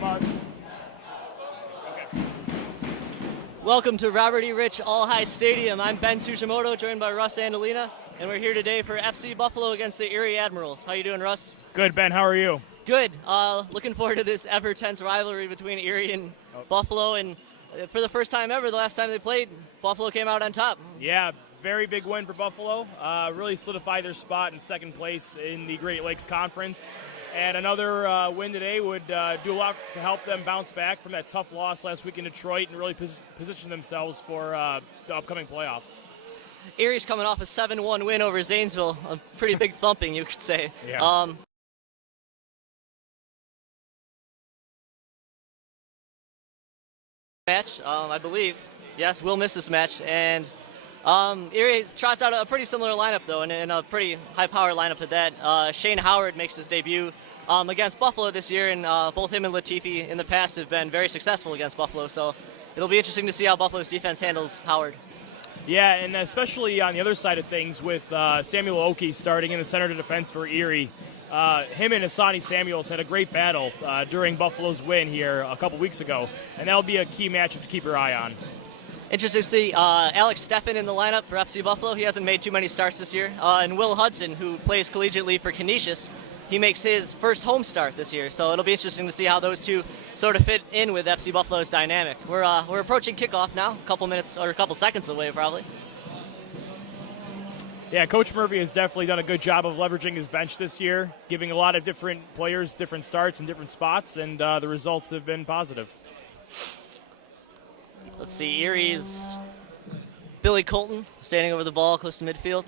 much. Welcome to Robert E. Rich All-High Stadium. I'm Ben Tsushimoto, joined by Russ Andolina, and we're here today for FC Buffalo against the Erie Admirals. How you doing, Russ? Good, Ben. How are you? Good. Looking forward to this ever-tense rivalry between Erie and Buffalo, and for the first time ever, the last time they played, Buffalo came out on top. Yeah, very big win for Buffalo. Really solidified their spot in second place in the Great Lakes Conference. And another win today would do a lot to help them bounce back from that tough loss last week in Detroit and really position themselves for the upcoming playoffs. Erie's coming off a 7-1 win over Zanesville, a pretty big thumping, you could say. Yeah. Match, I believe. Yes, we'll miss this match. And Erie trots out a pretty similar lineup, though, and a pretty high-powered lineup at that. Shane Howard makes his debut against Buffalo this year, and both him and Latifi in the past have been very successful against Buffalo, so it'll be interesting to see how Buffalo's defense handles Howard. Yeah, and especially on the other side of things with Samuel Oki starting in the center of defense for Erie. Him and Asani Samuels had a great battle during Buffalo's win here a couple weeks ago, and that'll be a key matchup to keep your eye on. Interesting to see Alex Steffen in the lineup for FC Buffalo. He hasn't made too many starts this year. And Will Hudson, who plays collegiately for Canisius, he makes his first home start this year. So it'll be interesting to see how those two sort of fit in with FC Buffalo's dynamic. We're approaching kickoff now, a couple minutes or a couple seconds away probably. Yeah, Coach Murphy has definitely done a good job of leveraging his bench this year, giving a lot of different players different starts in different spots, and the results have been positive. Let's see, Erie's Billy Colton standing over the ball close to midfield.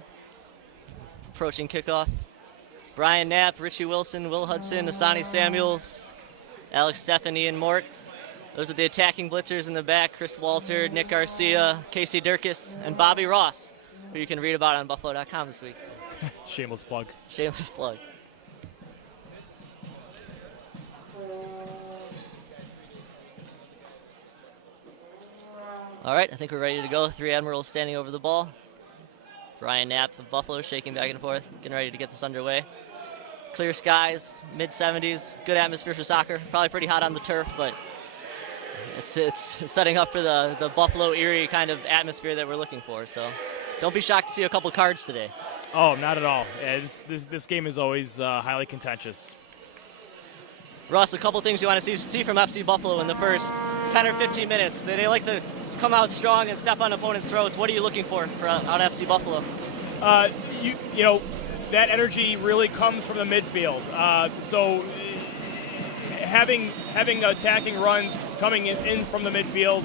Approaching kickoff. Brian Knapp, Richie Wilson, Will Hudson, Asani Samuels, Alex Steffen, Ian Mort. Those are the attacking blitzers in the back. Chris Walter, Nick Garcia, Casey Durkis, and Bobby Ross, who you can read about on Buffalo.com this week. Shameless plug. Shameless plug. All right, I think we're ready to go. Three Admirals standing over the ball. Brian Knapp of Buffalo shaking back and forth, getting ready to get this underway. Clear skies, mid-70s, good atmosphere for soccer. Probably pretty hot on the turf, but it's setting up for the Buffalo-Erie kind of atmosphere that we're looking for. So don't be shocked to see a couple cards today. Oh, not at all. Yeah, this game is always highly contentious. Russ, a couple things you want to see from FC Buffalo in the first 10 or 15 minutes. They like to come out strong and step on opponents' throats. What are you looking for out of FC Buffalo? You know, that energy really comes from the midfield. So having attacking runs coming in from the midfield,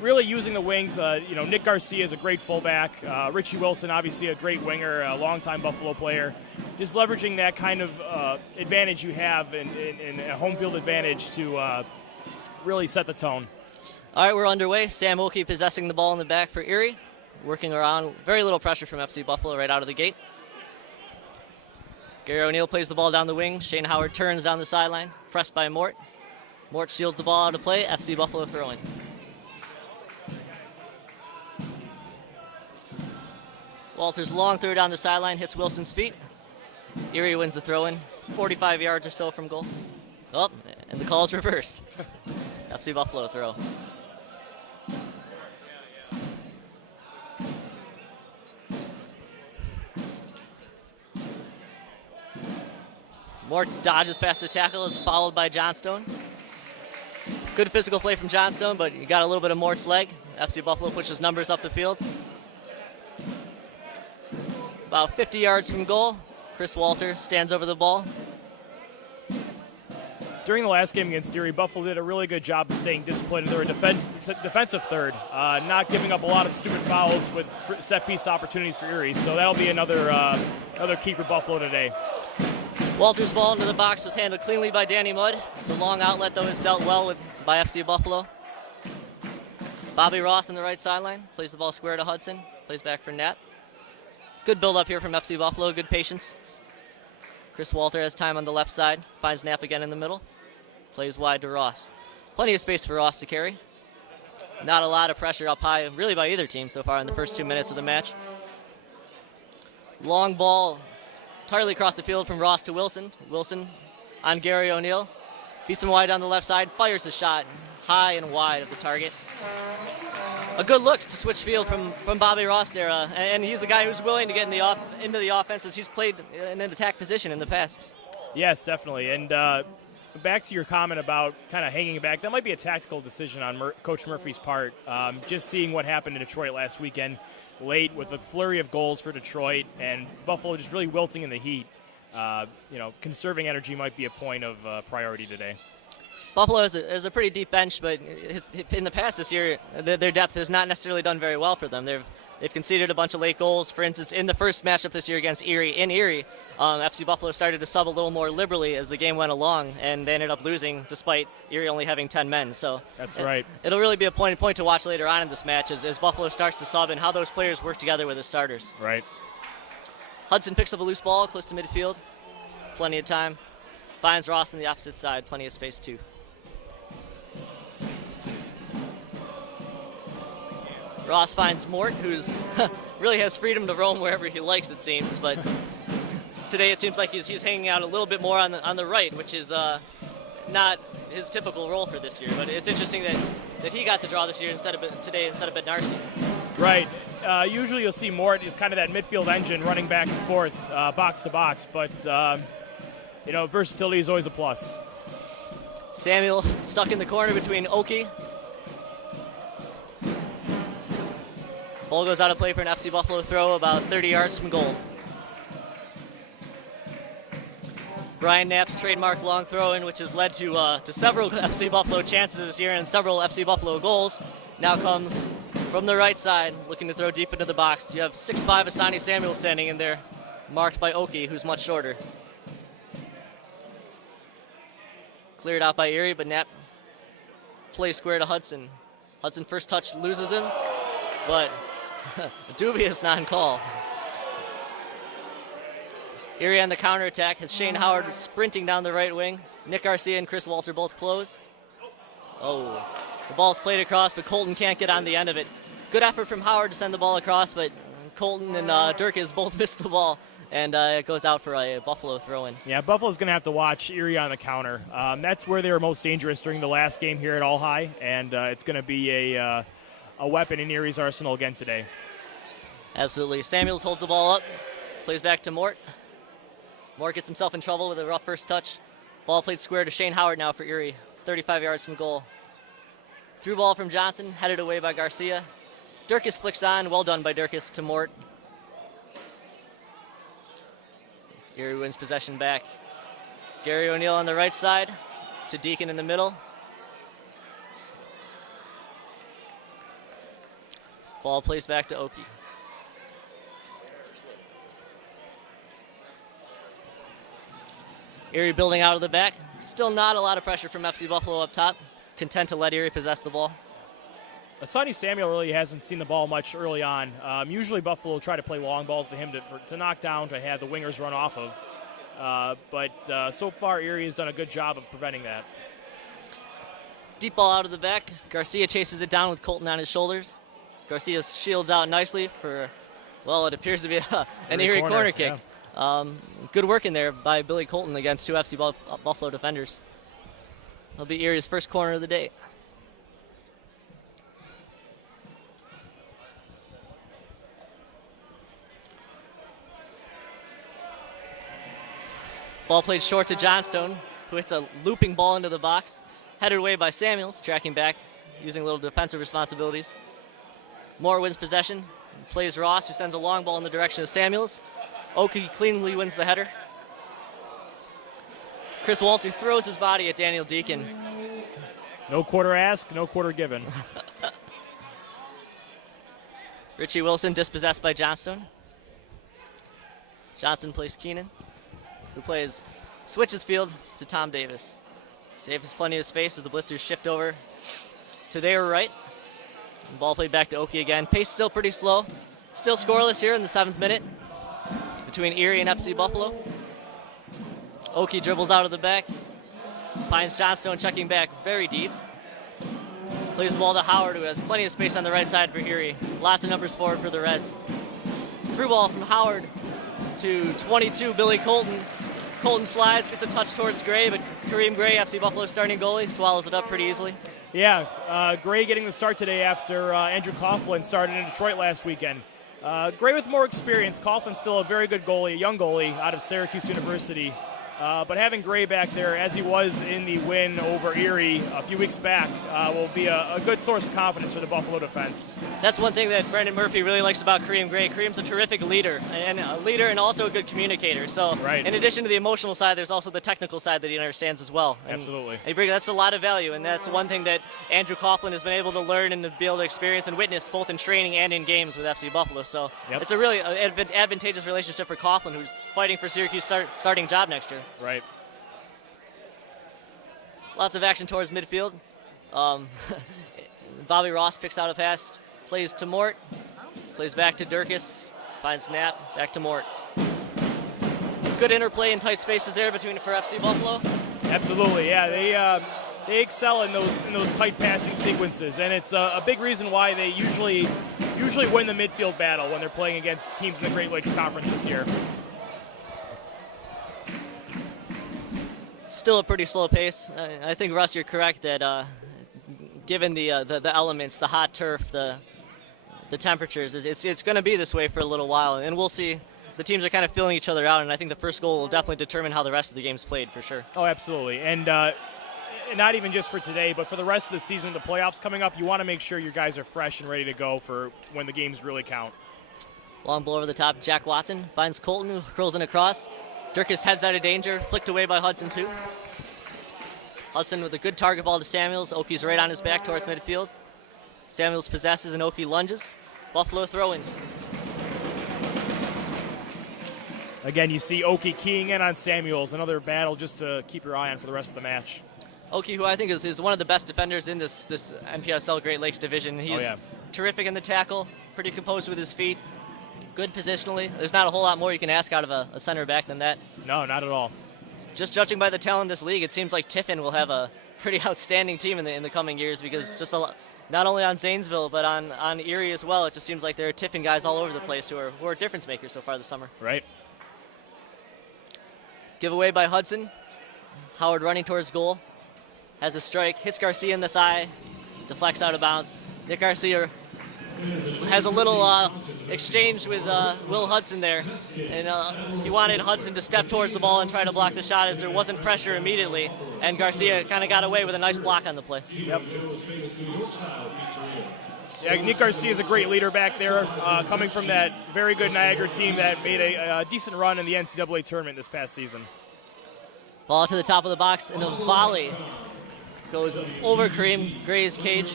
really using the wings. Nick Garcia is a great fullback. Richie Wilson, obviously a great winger, a longtime Buffalo player. Just leveraging that kind of advantage you have in a home field advantage to really set the tone. All right, we're underway. Sam Oki possessing the ball in the back for Erie. Working around, very little pressure from FC Buffalo right out of the gate. Gary O'Neill plays the ball down the wing. Shane Howard turns down the sideline, pressed by Mort. Mort shields the ball out of play. FC Buffalo throw-in. Walter's long throw down the sideline, hits Wilson's feet. Erie wins the throw-in, 45 yards or so from goal. Oh, and the call is reversed. FC Buffalo throw. Mort dodges past the tackle, is followed by Johnstone. Good physical play from Johnstone, but you got a little bit of Mort's leg. FC Buffalo pushes numbers up the field. About 50 yards from goal, Chris Walter stands over the ball. During the last game against Erie, Buffalo did a really good job of staying disciplined. They were defensive third, not giving up a lot of stupid fouls with set-piece opportunities for Erie. So that'll be another key for Buffalo today. Walter's ball into the box was handled cleanly by Danny Mudd. The long outlet, though, is dealt well with by FC Buffalo. Bobby Ross on the right sideline plays the ball square to Hudson, plays back for Nat. Good build-up here from FC Buffalo, good patience. Chris Walter has time on the left side, finds Knapp again in the middle, plays wide to Ross. Plenty of space for Ross to carry. Not a lot of pressure up high, really by either team so far in the first 2 minutes of the match. Long ball entirely across the field from Ross to Wilson. Wilson on Gary O'Neill. Beats him wide on the left side, fires a shot high and wide of the target. A good look to switch field from Bobby Ross there, and he's a guy who's willing to get into the offense as he's played in an attack position in the past. Yes, definitely. And back to your comment about kind of hanging back, that might be a tactical decision on Coach Murphy's part. Just seeing what happened in Detroit last weekend, late with a flurry of goals for Detroit, and Buffalo just really wilting in the heat. Conserving energy might be a point of priority today. Buffalo is a pretty deep bench, but in the past this year, their depth has not necessarily done very well for them. They've conceded a bunch of late goals. For instance, in the first matchup this year against Erie, FC Buffalo started to sub a little more liberally as the game went along, and they ended up losing despite Erie only having 10 men. So that's right. It'll really be a point to watch later on in this match as Buffalo starts to sub and how those players work together with the starters. Right. Hudson picks up a loose ball close to midfield. Plenty of time. Finds Ross on the opposite side. Plenty of space, too. Ross finds Mort, who's really has freedom to roam wherever he likes, it seems. But today it seems like he's hanging out a little bit more on the right, which is not his typical role for this year. But it's interesting that he got the draw this year instead of Bednarski. Right. Usually you'll see Mort is kind of that midfield engine running back and forth, box to box. But, versatility is always a plus. Samuel stuck in the corner between Oki. Ball goes out of play for an FC Buffalo throw about 30 yards from goal. Brian Knapp's trademark long throw-in, which has led to several FC Buffalo chances this year and several FC Buffalo goals, now comes from the right side, looking to throw deep into the box. You have 6'5" Asani Samuel standing in there, marked by Oki, who's much shorter. Cleared out by Erie, but Knapp plays square to Hudson. Hudson first touch loses him, but a dubious non-call. Erie on the counterattack has Shane Howard sprinting down the right wing. Nick Garcia and Chris Walter both close. Oh, the ball's played across, but Colton can't get on the end of it. Good effort from Howard to send the ball across, but Colton and Durkis both missed the ball, and it goes out for a Buffalo throw-in. Yeah, Buffalo's going to have to watch Erie on the counter. That's where they were most dangerous during the last game here at All High, and it's going to be a weapon in Erie's arsenal again today. Absolutely. Samuels holds the ball up, plays back to Mort. Mort gets himself in trouble with a rough first touch. Ball played square to Shane Howard now for Erie, 35 yards from goal. Through ball from Johnson, headed away by Garcia. Durkis flicks on, well done by Durkis to Mort. Erie wins possession back. Gary O'Neill on the right side to Deacon in the middle. Ball placed back to Oki. Erie building out of the back. Still not a lot of pressure from FC Buffalo up top. Content to let Erie possess the ball. Asani Samuel really hasn't seen the ball much early on. Usually Buffalo will try to play long balls to him to knock down, to have the wingers run off of. But so far Erie has done a good job of preventing that. Deep ball out of the back. Garcia chases it down with Colton on his shoulders. Garcia shields out nicely for, well, it appears to be an Erie corner kick. Yeah. Good work in there by Billy Colton against two FC Buffalo defenders. It'll be Erie's first corner of the day. Ball played short to Johnstone, who hits a looping ball into the box. Headed away by Samuels, tracking back, using a little defensive responsibilities. Moore wins possession, plays Ross, who sends a long ball in the direction of Samuels. Oki cleanly wins the header. Chris Walter throws his body at Daniel Deacon. No quarter asked, no quarter given. Richie Wilson dispossessed by Johnstone. Johnson plays Keenan, who switches field to Tom Davis. Davis plenty of space as the blitzers shift over to their right. Ball played back to Oki again. Pace still pretty slow. Still scoreless here in the 7th minute between Erie and FC Buffalo. Oki dribbles out of the back. Finds Johnstone checking back very deep. Plays the ball to Howard, who has plenty of space on the right side for Erie. Lots of numbers forward for the Reds. Through ball from Howard to 22, Billy Colton. Colton slides, gets a touch towards Gray, but Kareem Gray, FC Buffalo starting goalie, swallows it up pretty easily. Yeah, Gray getting the start today after Andrew Coughlin started in Detroit last weekend. Gray with more experience. Coughlin's still a very good goalie, a young goalie out of Syracuse University. But having Gray back there, as he was in the win over Erie a few weeks back, will be a good source of confidence for the Buffalo defense. That's one thing that Brendan Murphy really likes about Kareem Gray. Kareem's a terrific leader, and also a good communicator. So in addition to the emotional side, there's also the technical side that he understands as well. And absolutely. That's a lot of value, and that's one thing that Andrew Coughlin has been able to learn and to be able to experience and witness both in training and in games with FC Buffalo. So it's a really advantageous relationship for Coughlin, who's fighting for Syracuse starting job next year. Right. Lots of action towards midfield. Bobby Ross picks out a pass, plays to Mort, plays back to Durkis, finds Knapp, back to Mort. Good interplay in tight spaces there for FC Buffalo. Absolutely, yeah. They excel in those tight passing sequences, and it's a big reason why they usually win the midfield battle when they're playing against teams in the Great Lakes Conference this year. Still a pretty slow pace. I think, Russ, you're correct that given the elements, the hot turf, the temperatures, it's going to be this way for a little while, and we'll see. The teams are kind of filling each other out, and I think the first goal will definitely determine how the rest of the game's played for sure. Oh, absolutely, and not even just for today, but for the rest of the season, the playoffs coming up, you want to make sure your guys are fresh and ready to go for when the games really count. Long ball over the top. Jack Watson finds Colton, who curls in across. Durkis heads out of danger, flicked away by Hudson too. Hudson with a good target ball to Samuels. Oki's right on his back towards midfield. Samuels possesses and Oki lunges. Buffalo throw-in. Again, you see Oki keying in on Samuels. Another battle just to keep your eye on for the rest of the match. Oki, who I think is one of the best defenders in this NPSL Great Lakes division. He's terrific in the tackle, pretty composed with his feet. Good positionally. There's not a whole lot more you can ask out of a center back than that. No, not at all. Just judging by the talent in this league, it seems like Tiffin will have a pretty outstanding team in the coming years, because just not only on Zanesville but on Erie as well. It just seems like there are Tiffin guys all over the place who are difference makers so far this summer. Right. Giveaway by Hudson. Howard running towards goal. Has a strike, hits Garcia in the thigh, deflects out of bounds. Nick Garcia has a little exchange with Will Hudson there, and he wanted Hudson to step towards the ball and try to block the shot, as there wasn't pressure immediately, and Garcia kind of got away with a nice block on the play. Yep. Yeah, Nick Garcia is a great leader back there, coming from that very good Niagara team that made a decent run in the NCAA tournament this past season. Ball to the top of the box, and a volley goes over Kareem Gray's cage.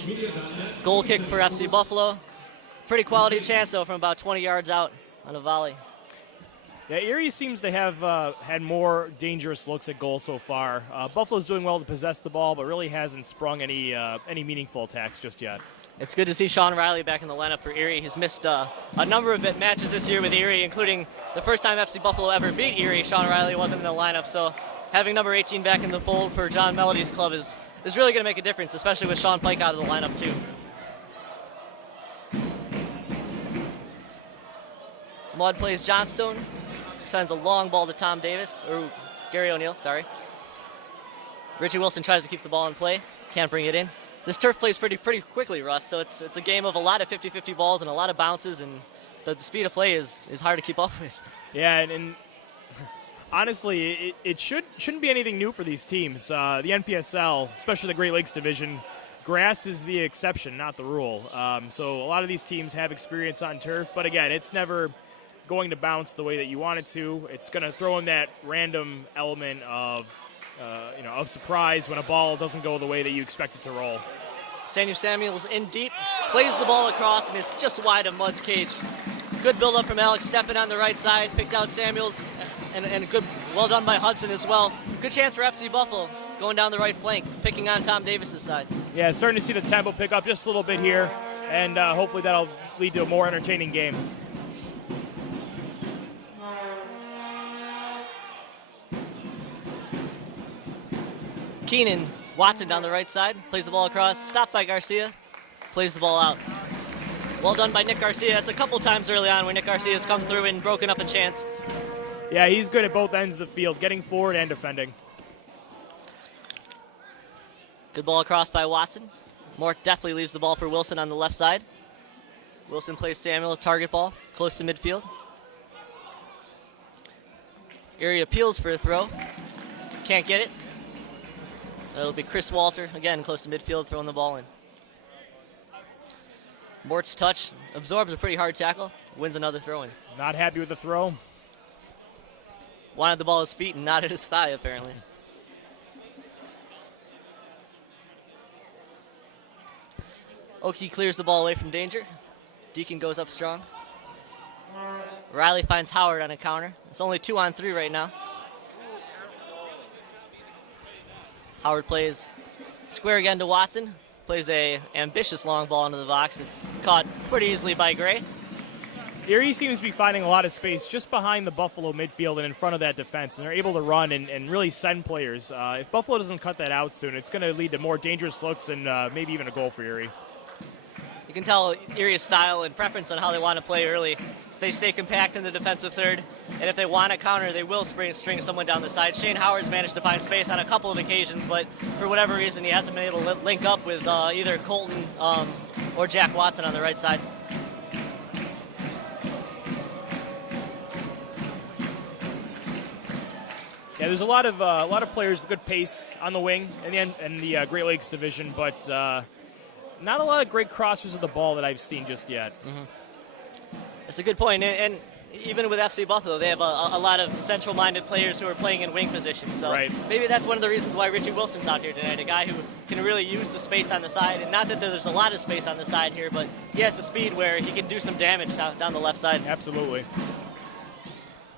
Goal kick for FC Buffalo. Pretty quality chance, though, from about 20 yards out on a volley. Yeah, Erie seems to have had more dangerous looks at goal so far. Buffalo's doing well to possess the ball, but really hasn't sprung any meaningful attacks just yet. It's good to see Sean Riley back in the lineup for Erie. He's missed a number of matches this year with Erie, including the first time FC Buffalo ever beat Erie. Sean Riley wasn't in the lineup, so having number 18 back in the fold for John Melody's club is really going to make a difference, especially with Sean Pike out of the lineup too. Mudd plays Johnstone, sends a long ball to Tom Davis, or Gary O'Neill, sorry. Richie Wilson tries to keep the ball in play, can't bring it in. This turf plays pretty quickly, Russ, so it's a game of a lot of 50-50 balls and a lot of bounces, and the speed of play is hard to keep up with. Yeah, and honestly, it shouldn't be anything new for these teams. The NPSL, especially the Great Lakes Division, grass is the exception, not the rule. So a lot of these teams have experience on turf, but again, it's never going to bounce the way that you want it to. It's going to throw in that random element of surprise when a ball doesn't go the way that you expect it to roll. Samuels in deep, plays the ball across, and it's just wide of Mudd's cage. Good build-up from Alex Steppen on the right side, picked out Samuels, and good, well done by Hudson as well. Good chance for FC Buffalo, going down the right flank, picking on Tom Davis's side. Yeah, starting to see the tempo pick up just a little bit here, and hopefully that'll lead to a more entertaining game. Keenan, Watson down the right side, plays the ball across, stopped by Garcia, plays the ball out. Well done by Nick Garcia. That's a couple times early on where Nick Garcia has come through and broken up a chance. Yeah, he's good at both ends of the field, getting forward and defending. Good ball across by Watson. Mort definitely leaves the ball for Wilson on the left side. Wilson plays Samuel, target ball, close to midfield. Erie appeals for a throw. Can't get it. It'll be Chris Walter, again, close to midfield, throwing the ball in. Mort's touch, absorbs a pretty hard tackle, wins another throw in. Not happy with the throw. Wanted the ball at his feet and not at his thigh, apparently. Oki clears the ball away from danger. Deacon goes up strong. Riley finds Howard on a counter. It's only 2-on-3 right now. Howard plays square again to Watson. Plays a ambitious long ball into the box. It's caught pretty easily by Gray. Erie seems to be finding a lot of space just behind the Buffalo midfield and in front of that defense, and they're able to run and really send players. If Buffalo doesn't cut that out soon, it's going to lead to more dangerous looks and maybe even a goal for Erie. You can tell Erie's style and preference on how they want to play early. So they stay compact in the defensive third, and if they want to counter, they will string someone down the side. Shane Howard's managed to find space on a couple of occasions, but for whatever reason, he hasn't been able to link up with either Colton or Jack Watson on the right side. Yeah, there's a lot of players with good pace on the wing in the Great Lakes division, but not a lot of great crossers of the ball that I've seen just yet. Mm-hmm. That's a good point, and even with FC Buffalo, they have a lot of central-minded players who are playing in wing positions. So right. Maybe that's one of the reasons why Richie Wilson's out here tonight, a guy who can really use the space on the side. And not that there's a lot of space on the side here, but he has the speed where he can do some damage down the left side. Absolutely.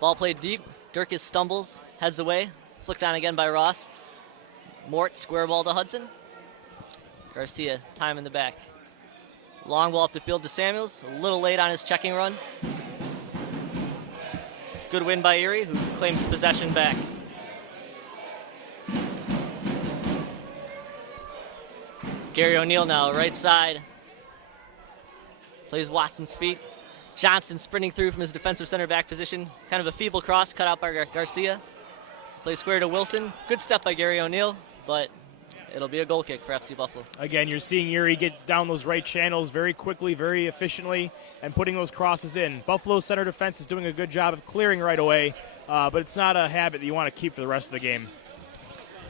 Ball played deep. Durkis stumbles, heads away, flicked on again by Ross. Mort square ball to Hudson. Garcia, time in the back. Long ball up the field to Samuels, a little late on his checking run. Good win by Erie, who claims possession back. Gary O'Neill now, right side. Plays Watson's feet. Johnston sprinting through from his defensive center back position. Kind of a feeble cross cut out by Garcia. Plays square to Wilson. Good step by Gary O'Neill, but it'll be a goal kick for FC Buffalo. Again, you're seeing Erie get down those right channels very quickly, very efficiently, and putting those crosses in. Buffalo's center defense is doing a good job of clearing right away, but it's not a habit that you want to keep for the rest of the game.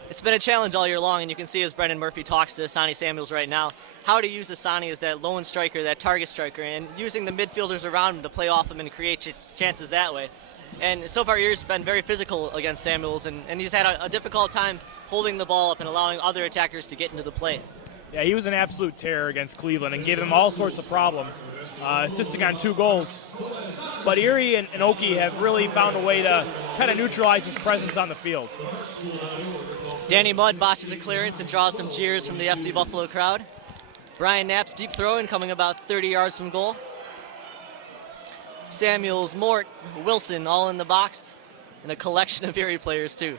It's been a challenge all year long, and you can see as Brendan Murphy talks to Sonny Samuels right now, how to use Sonny as that lone striker, that target striker, and using the midfielders around him to play off him and create chances that way. And so far, Erie's been very physical against Samuels, and he's had a difficult time holding the ball up and allowing other attackers to get into the play. Yeah, he was an absolute terror against Cleveland and gave them all sorts of problems, assisting on 2 goals. But Erie and Oki have really found a way to kind of neutralize his presence on the field. Danny Mudd botches a clearance and draws some cheers from the FC Buffalo crowd. Brian Knapp's deep throw in coming about 30 yards from goal. Samuels, Mort, Wilson all in the box, and a collection of Erie players too.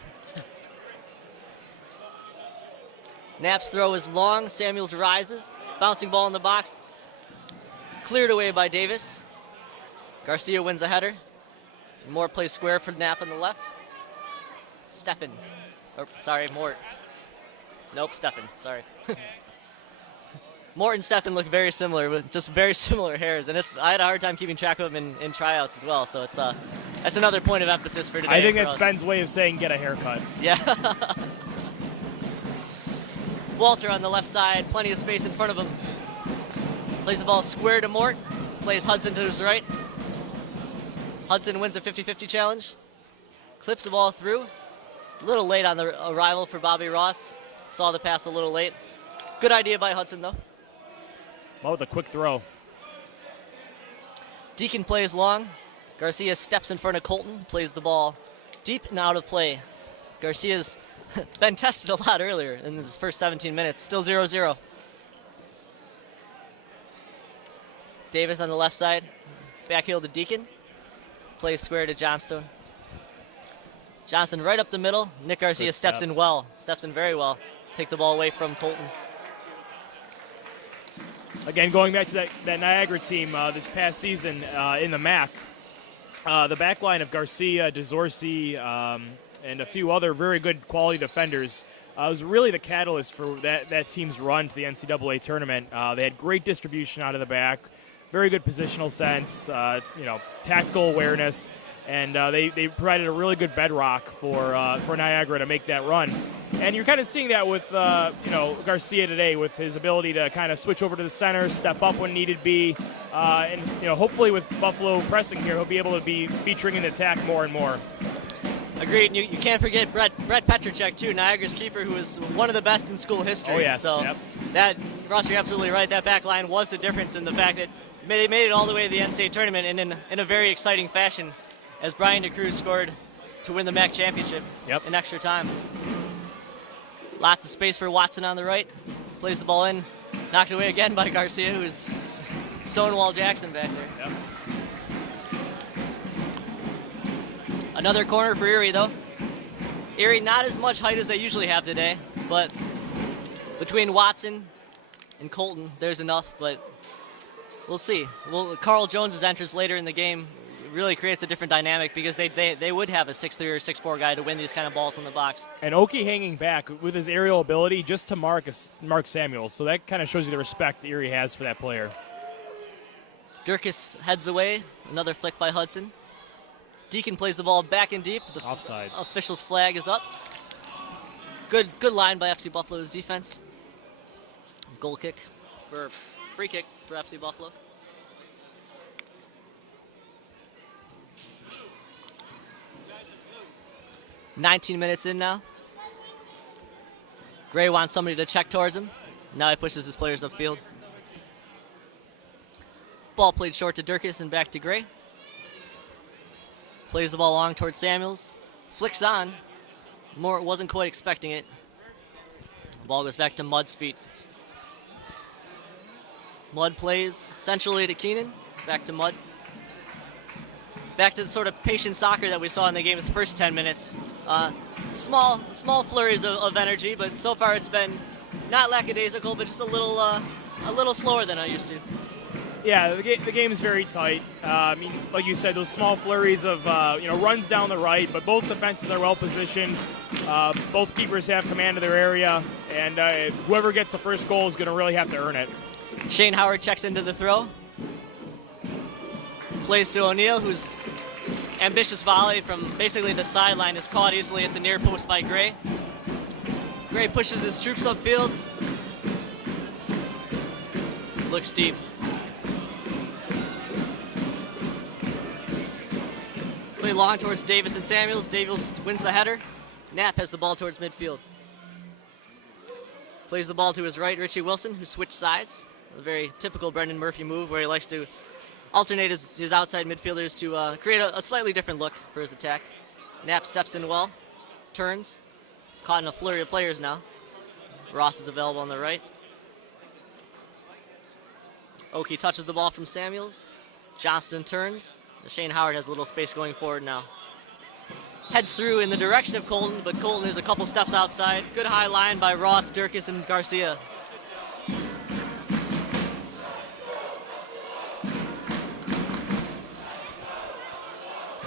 Knapp's throw is long. Samuels rises. Bouncing ball in the box. Cleared away by Davis. Garcia wins a header. Mort plays square for Knapp on the left. Mort. Nope, Stefan. Sorry. Mort and Stefan look very similar, with just very similar hairs, and I had a hard time keeping track of them in tryouts as well. So that's another point of emphasis for today. I think that's Ben's way of saying get a haircut. Yeah. Walter on the left side, plenty of space in front of him. Plays the ball square to Mort. Plays Hudson to his right. Hudson wins a 50-50 challenge. Clips the ball through. A little late on the arrival for Bobby Ross. Saw the pass a little late. Good idea by Hudson, though. Well, with a quick throw. Deacon plays long. Garcia steps in front of Colton. Plays the ball deep and out of play. Garcia's been tested a lot earlier in his first 17 minutes. Still 0-0. Davis on the left side. Backheel to Deacon. Plays square to Johnstone. Johnston right up the middle. Nick Garcia steps in well. Steps in very well. Take the ball away from Colton. Again, going back to that Niagara team this past season in the MAC, The back line of Garcia, DeZorsi, and a few other very good quality defenders was really the catalyst for that team's run to the NCAA tournament. They had great distribution out of the back, very good positional sense, tactical awareness, and they provided a really good bedrock for Niagara to make that run. And you're kind of seeing that with Garcia today, with his ability to kind of switch over to the center, step up when needed be, and hopefully with Buffalo pressing here, he'll be able to be featuring in the attack more and more. Agreed. And you can't forget Brett Petracek too, Niagara's keeper, who was one of the best in school history. Oh yes. So yep. that, Ross, you're absolutely right. That back line was the difference in the fact that they made it all the way to the NCAA tournament, and in a very exciting fashion, as Brian DeCruz scored to win the MAC championship in extra time. Lots of space for Watson on the right. Plays the ball in. Knocked away again by Garcia, who's Stonewall Jackson back there. Yep. Another corner for Erie, though. Erie not as much height as they usually have today, but between Watson and Colton, there's enough, but we'll see. Carl Jones' entrance later in the game really creates a different dynamic because they would have a 6'3" or 6'4" guy to win these kind of balls in the box. And Oki hanging back with his aerial ability just to mark Samuels, so that kind of shows you the respect Erie has for that player. Durkis heads away, another flick by Hudson. Deacon plays the ball back in deep. The Offsides. Official's flag is up. Good line by FC Buffalo's defense. Goal kick, or free kick for FC Buffalo. "19 minutes in now. Gray wants somebody to check towards him. Now he pushes his players upfield. Ball played short to Durkis and back to Gray. Plays the ball long towards Samuels. Flicks on. Moore wasn't quite expecting it. Ball goes back to Mudd's feet. Mudd plays centrally to Keenan. Back to Mudd. Back to the sort of patient soccer that we saw in the game's first 10 minutes. Small flurries of energy, but so far it's been not lackadaisical, but just a little slower than I used to. Yeah, the game is very tight. Like you said, those small flurries of runs down the right, but both defenses are well positioned. Both keepers have command of their area, and whoever gets the first goal is going to really have to earn it. Shane Howard checks into the throw. Plays to O'Neill, whose ambitious volley from basically the sideline is caught easily at the near post by Gray. Gray pushes his troops upfield. Looks deep. Play long towards Davis and Samuels. Davis wins the header. Knapp has the ball towards midfield. Plays the ball to his right, Richie Wilson, who switched sides. A very typical Brendan Murphy move where he likes to alternate his outside midfielders to create a slightly different look for his attack. Knapp steps in well, turns, caught in a flurry of players now. Ross is available on the right. Oki touches the ball from Samuels. Johnston turns. Shane Howard has a little space going forward now. Heads through in the direction of Colton, but Colton is a couple steps outside. Good high line by Ross, Durkis, and Garcia.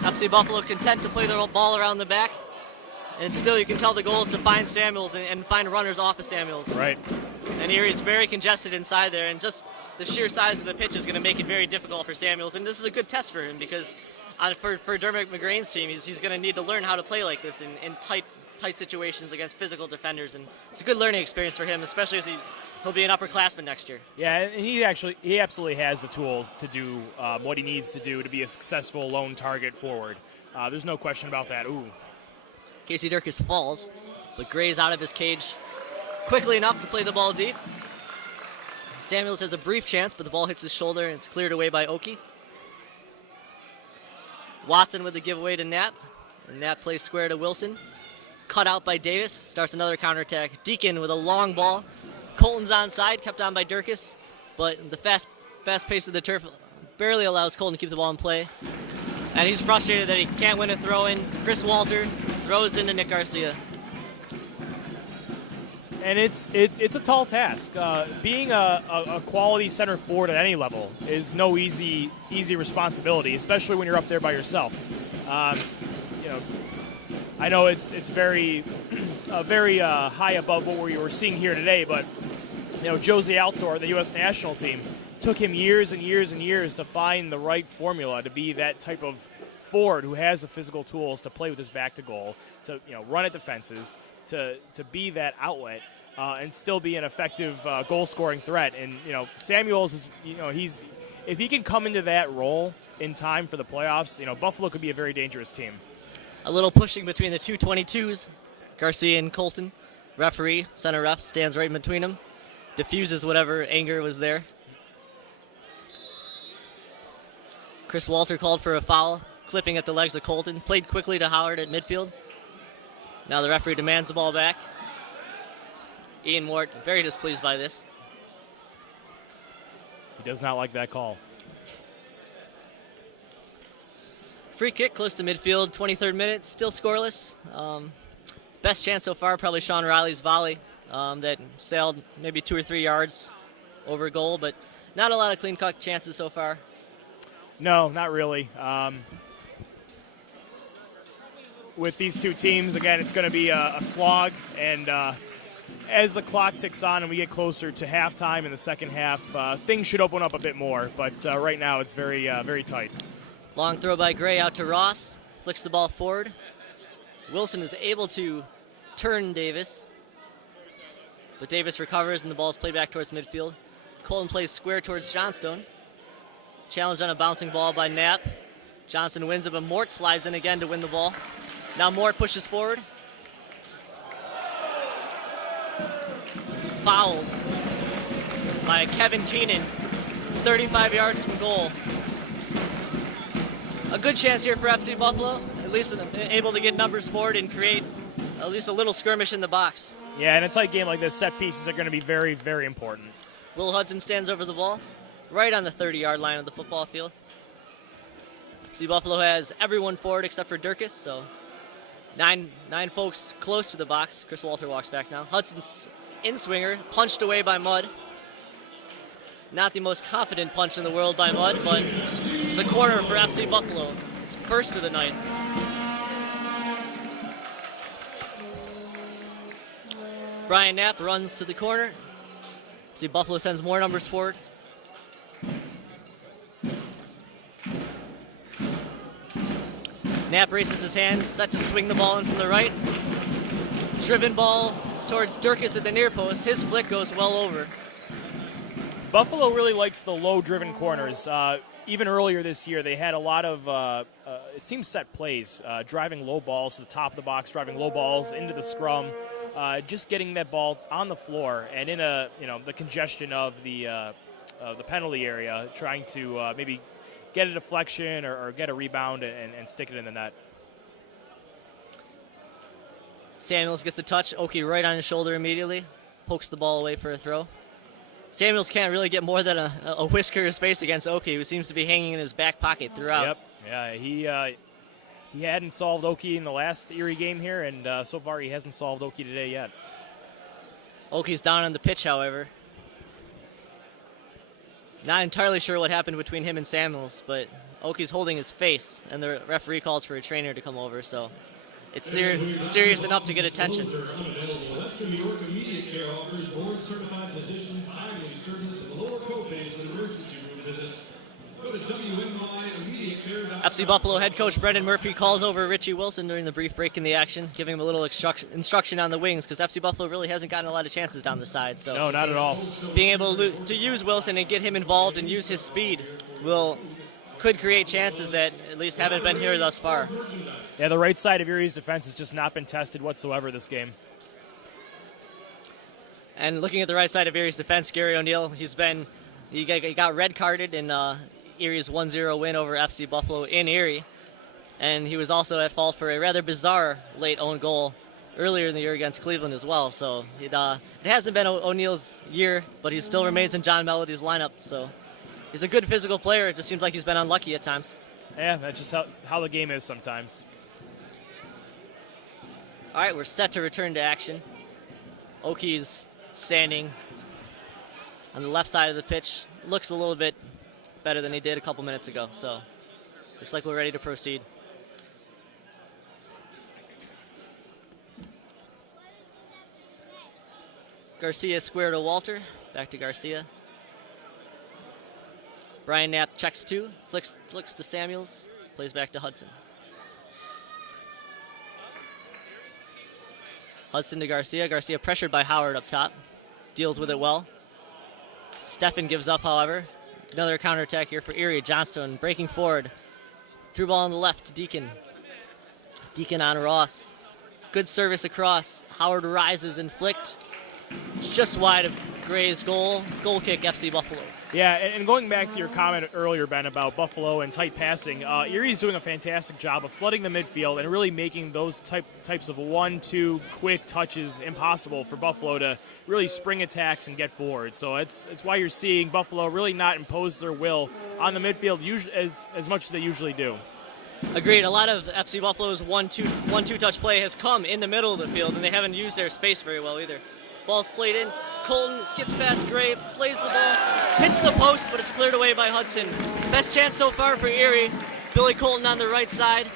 FC Buffalo content to play the ball around the back, and still you can tell the goal is to find Samuels and find runners off of Samuels. Right. And Erie's very congested inside there, and just the sheer size of the pitch is going to make it very difficult for Samuels, and this is a good test for him because for Dermot McGrain's team, he's going to need to learn how to play like this in tight situations against physical defenders, and it's a good learning experience for him, especially as he'll be an upperclassman next year. Yeah, and he absolutely has the tools to do what he needs to do to be a successful lone target forward. There's no question about that. Ooh. Casey Durkis falls, but Gray's out of his cage quickly enough to play the ball deep. Samuels has a brief chance, but the ball hits his shoulder and it's cleared away by Oki. Watson with the giveaway to Knapp. And Knapp plays square to Wilson. Cut out by Davis. Starts another counterattack. Deacon with a long ball. Colton's onside, kept on by Durkis. But the fast pace of the turf barely allows Colton to keep the ball in play. And he's frustrated that he can't win a throw-in. Chris Walter throws into Nick Garcia. And it's a tall task. Being a quality center forward at any level is no easy responsibility, especially when you're up there by yourself. I know it's very very high above what we were seeing here today, but Josie Altidore, the U.S. national team, took him years and years and years to find the right formula to be that type of forward who has the physical tools to play with his back to goal, to run at defenses, to be that outlet, and still be an effective goal-scoring threat. And Samuels is if he can come into that role in time for the playoffs, Buffalo could be a very dangerous team. A little pushing between the two 22s, Garcia and Colton. Referee, center ref, stands right in between them, diffuses whatever anger was there. Chris Walter called for a foul, clipping at the legs of Colton. Played quickly to Howard at midfield. Now the referee demands the ball back. Ian Mort very displeased by this. He does not like that call. Free kick close to midfield, 23rd minute, still scoreless. Best chance so far, probably Sean Riley's volley that sailed maybe 2 or 3 yards over goal, but not a lot of clean-cut chances so far. No, not really. With these two teams, again, it's going to be a slog, and as the clock ticks on and we get closer to halftime in the second half, things should open up a bit more, but right now it's very, very tight. Long throw by Gray out to Ross, flicks the ball forward. Wilson is able to turn Davis, but Davis recovers and the ball is played back towards midfield. Colton plays square towards Johnstone. Challenged on a bouncing ball by Knapp. Johnson wins it, but Mort slides in again to win the ball. Now Mort pushes forward. He's fouled by Kevin Keenan, 35 yards from goal. A good chance here for FC Buffalo, at least able to get numbers forward and create at least a little skirmish in the box. Yeah, in a tight game like this, set pieces are going to be very, very important. Will Hudson stands over the ball, right on the 30-yard line of the football field. FC Buffalo has everyone forward except for Durkis, so nine folks close to the box. Chris Walter walks back now. Hudson's in-swinger, punched away by Mudd. Not the most confident punch in the world by Mudd, but it's a corner for FC Buffalo. It's first of the night. Brian Knapp runs to the corner. FC Buffalo sends more numbers forward. Knapp raises his hands, set to swing the ball in from the right. Driven ball towards Durkis at the near post. His flick goes well over. Buffalo really likes the low-driven corners. Even earlier this year, they had a lot of, it seems, set plays, driving low balls to the top of the box, driving low balls into the scrum, just getting that ball on the floor and in the congestion of the penalty area, trying to maybe get a deflection or get a rebound and stick it in the net. Samuels gets a touch. Oki right on his shoulder immediately, pokes the ball away for a throw. Samuels can't really get more than a whisker of space against Oki, who seems to be hanging in his back pocket throughout. Yep. Yeah, he hadn't solved Oki in the last Erie game here, and so far he hasn't solved Oki today yet. Oki's down on the pitch, however. Not entirely sure what happened between him and Samuels, but Oki's holding his face, and the referee calls for a trainer to come over, so it's serious enough to get attention. WNYmedia offers board-certified physicians, timely service, and lower co-pays for emergency room visits. Go to WNYmedia. FC Buffalo head coach Brendan Murphy calls over Richie Wilson during the brief break in the action, giving him a little instruction on the wings, because FC Buffalo really hasn't gotten a lot of chances down the side. So no, not at all. Being able to use Wilson and get him involved and use his speed could create chances that at least haven't been here thus far. Yeah, the right side of Erie's defense has just not been tested whatsoever this game. And looking at the right side of Erie's defense, Gary O'Neill, he got red carded in Erie's 1-0 win over FC Buffalo in Erie. And he was also at fault for a rather bizarre late own goal earlier in the year against Cleveland as well. So it hasn't been O'Neill's year, but he still remains in John Melody's lineup. So he's a good physical player. It just seems like he's been unlucky at times. Yeah, that's just how the game is sometimes. All right, we're set to return to action. Oki's standing on the left side of the pitch. Looks a little bit better than he did a couple minutes ago, so looks like we're ready to proceed. Garcia square to Walter, back to Garcia. Brian Knapp checks 2, flicks to Samuels, plays back to Hudson. Hudson to Garcia. Garcia pressured by Howard up top. Deals with it well. Steffen gives up, however. Another counterattack here for Erie. Johnstone breaking forward. Through ball on the left to Deacon. Deacon on Ross. Good service across. Howard rises and flicked. Just wide of Gray's goal. Goal kick, FC Buffalo. Yeah, and going back to your comment earlier, Ben, about Buffalo and tight passing, Erie's doing a fantastic job of flooding the midfield and really making those types of 1-2 quick touches impossible for Buffalo to really spring attacks and get forward. So it's why you're seeing Buffalo really not impose their will on the midfield as much as they usually do. Agreed. A lot of FC Buffalo's 1-2 touch play has come in the middle of the field, and they haven't used their space very well either. Ball's played in. Colton gets past Gray, plays the ball, hits the post, but it's cleared away by Hudson. Best chance so far for Erie. Billy Colton on the right side.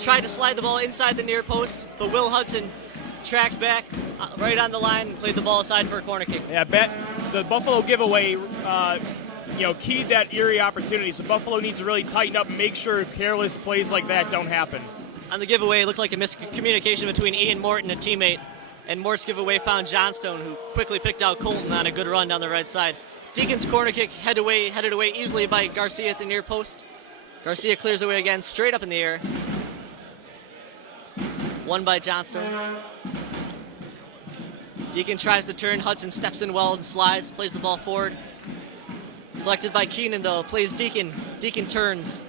Tried to slide the ball inside the near post, but Will Hudson tracked back right on the line, played the ball aside for a corner kick. Yeah, the Buffalo giveaway keyed that Erie opportunity, so Buffalo needs to really tighten up and make sure careless plays like that don't happen. On the giveaway, it looked like a miscommunication between Ian Morton, a teammate, and Mort's giveaway found Johnstone, who quickly picked out Colton on a good run down the right side. Deacon's corner kick headed away easily by Garcia at the near post. Garcia clears away again, straight up in the air. Won by Johnstone. Deacon tries to turn. Hudson steps in well and slides, plays the ball forward. Collected by Keenan, though, plays Deacon. Deacon turns,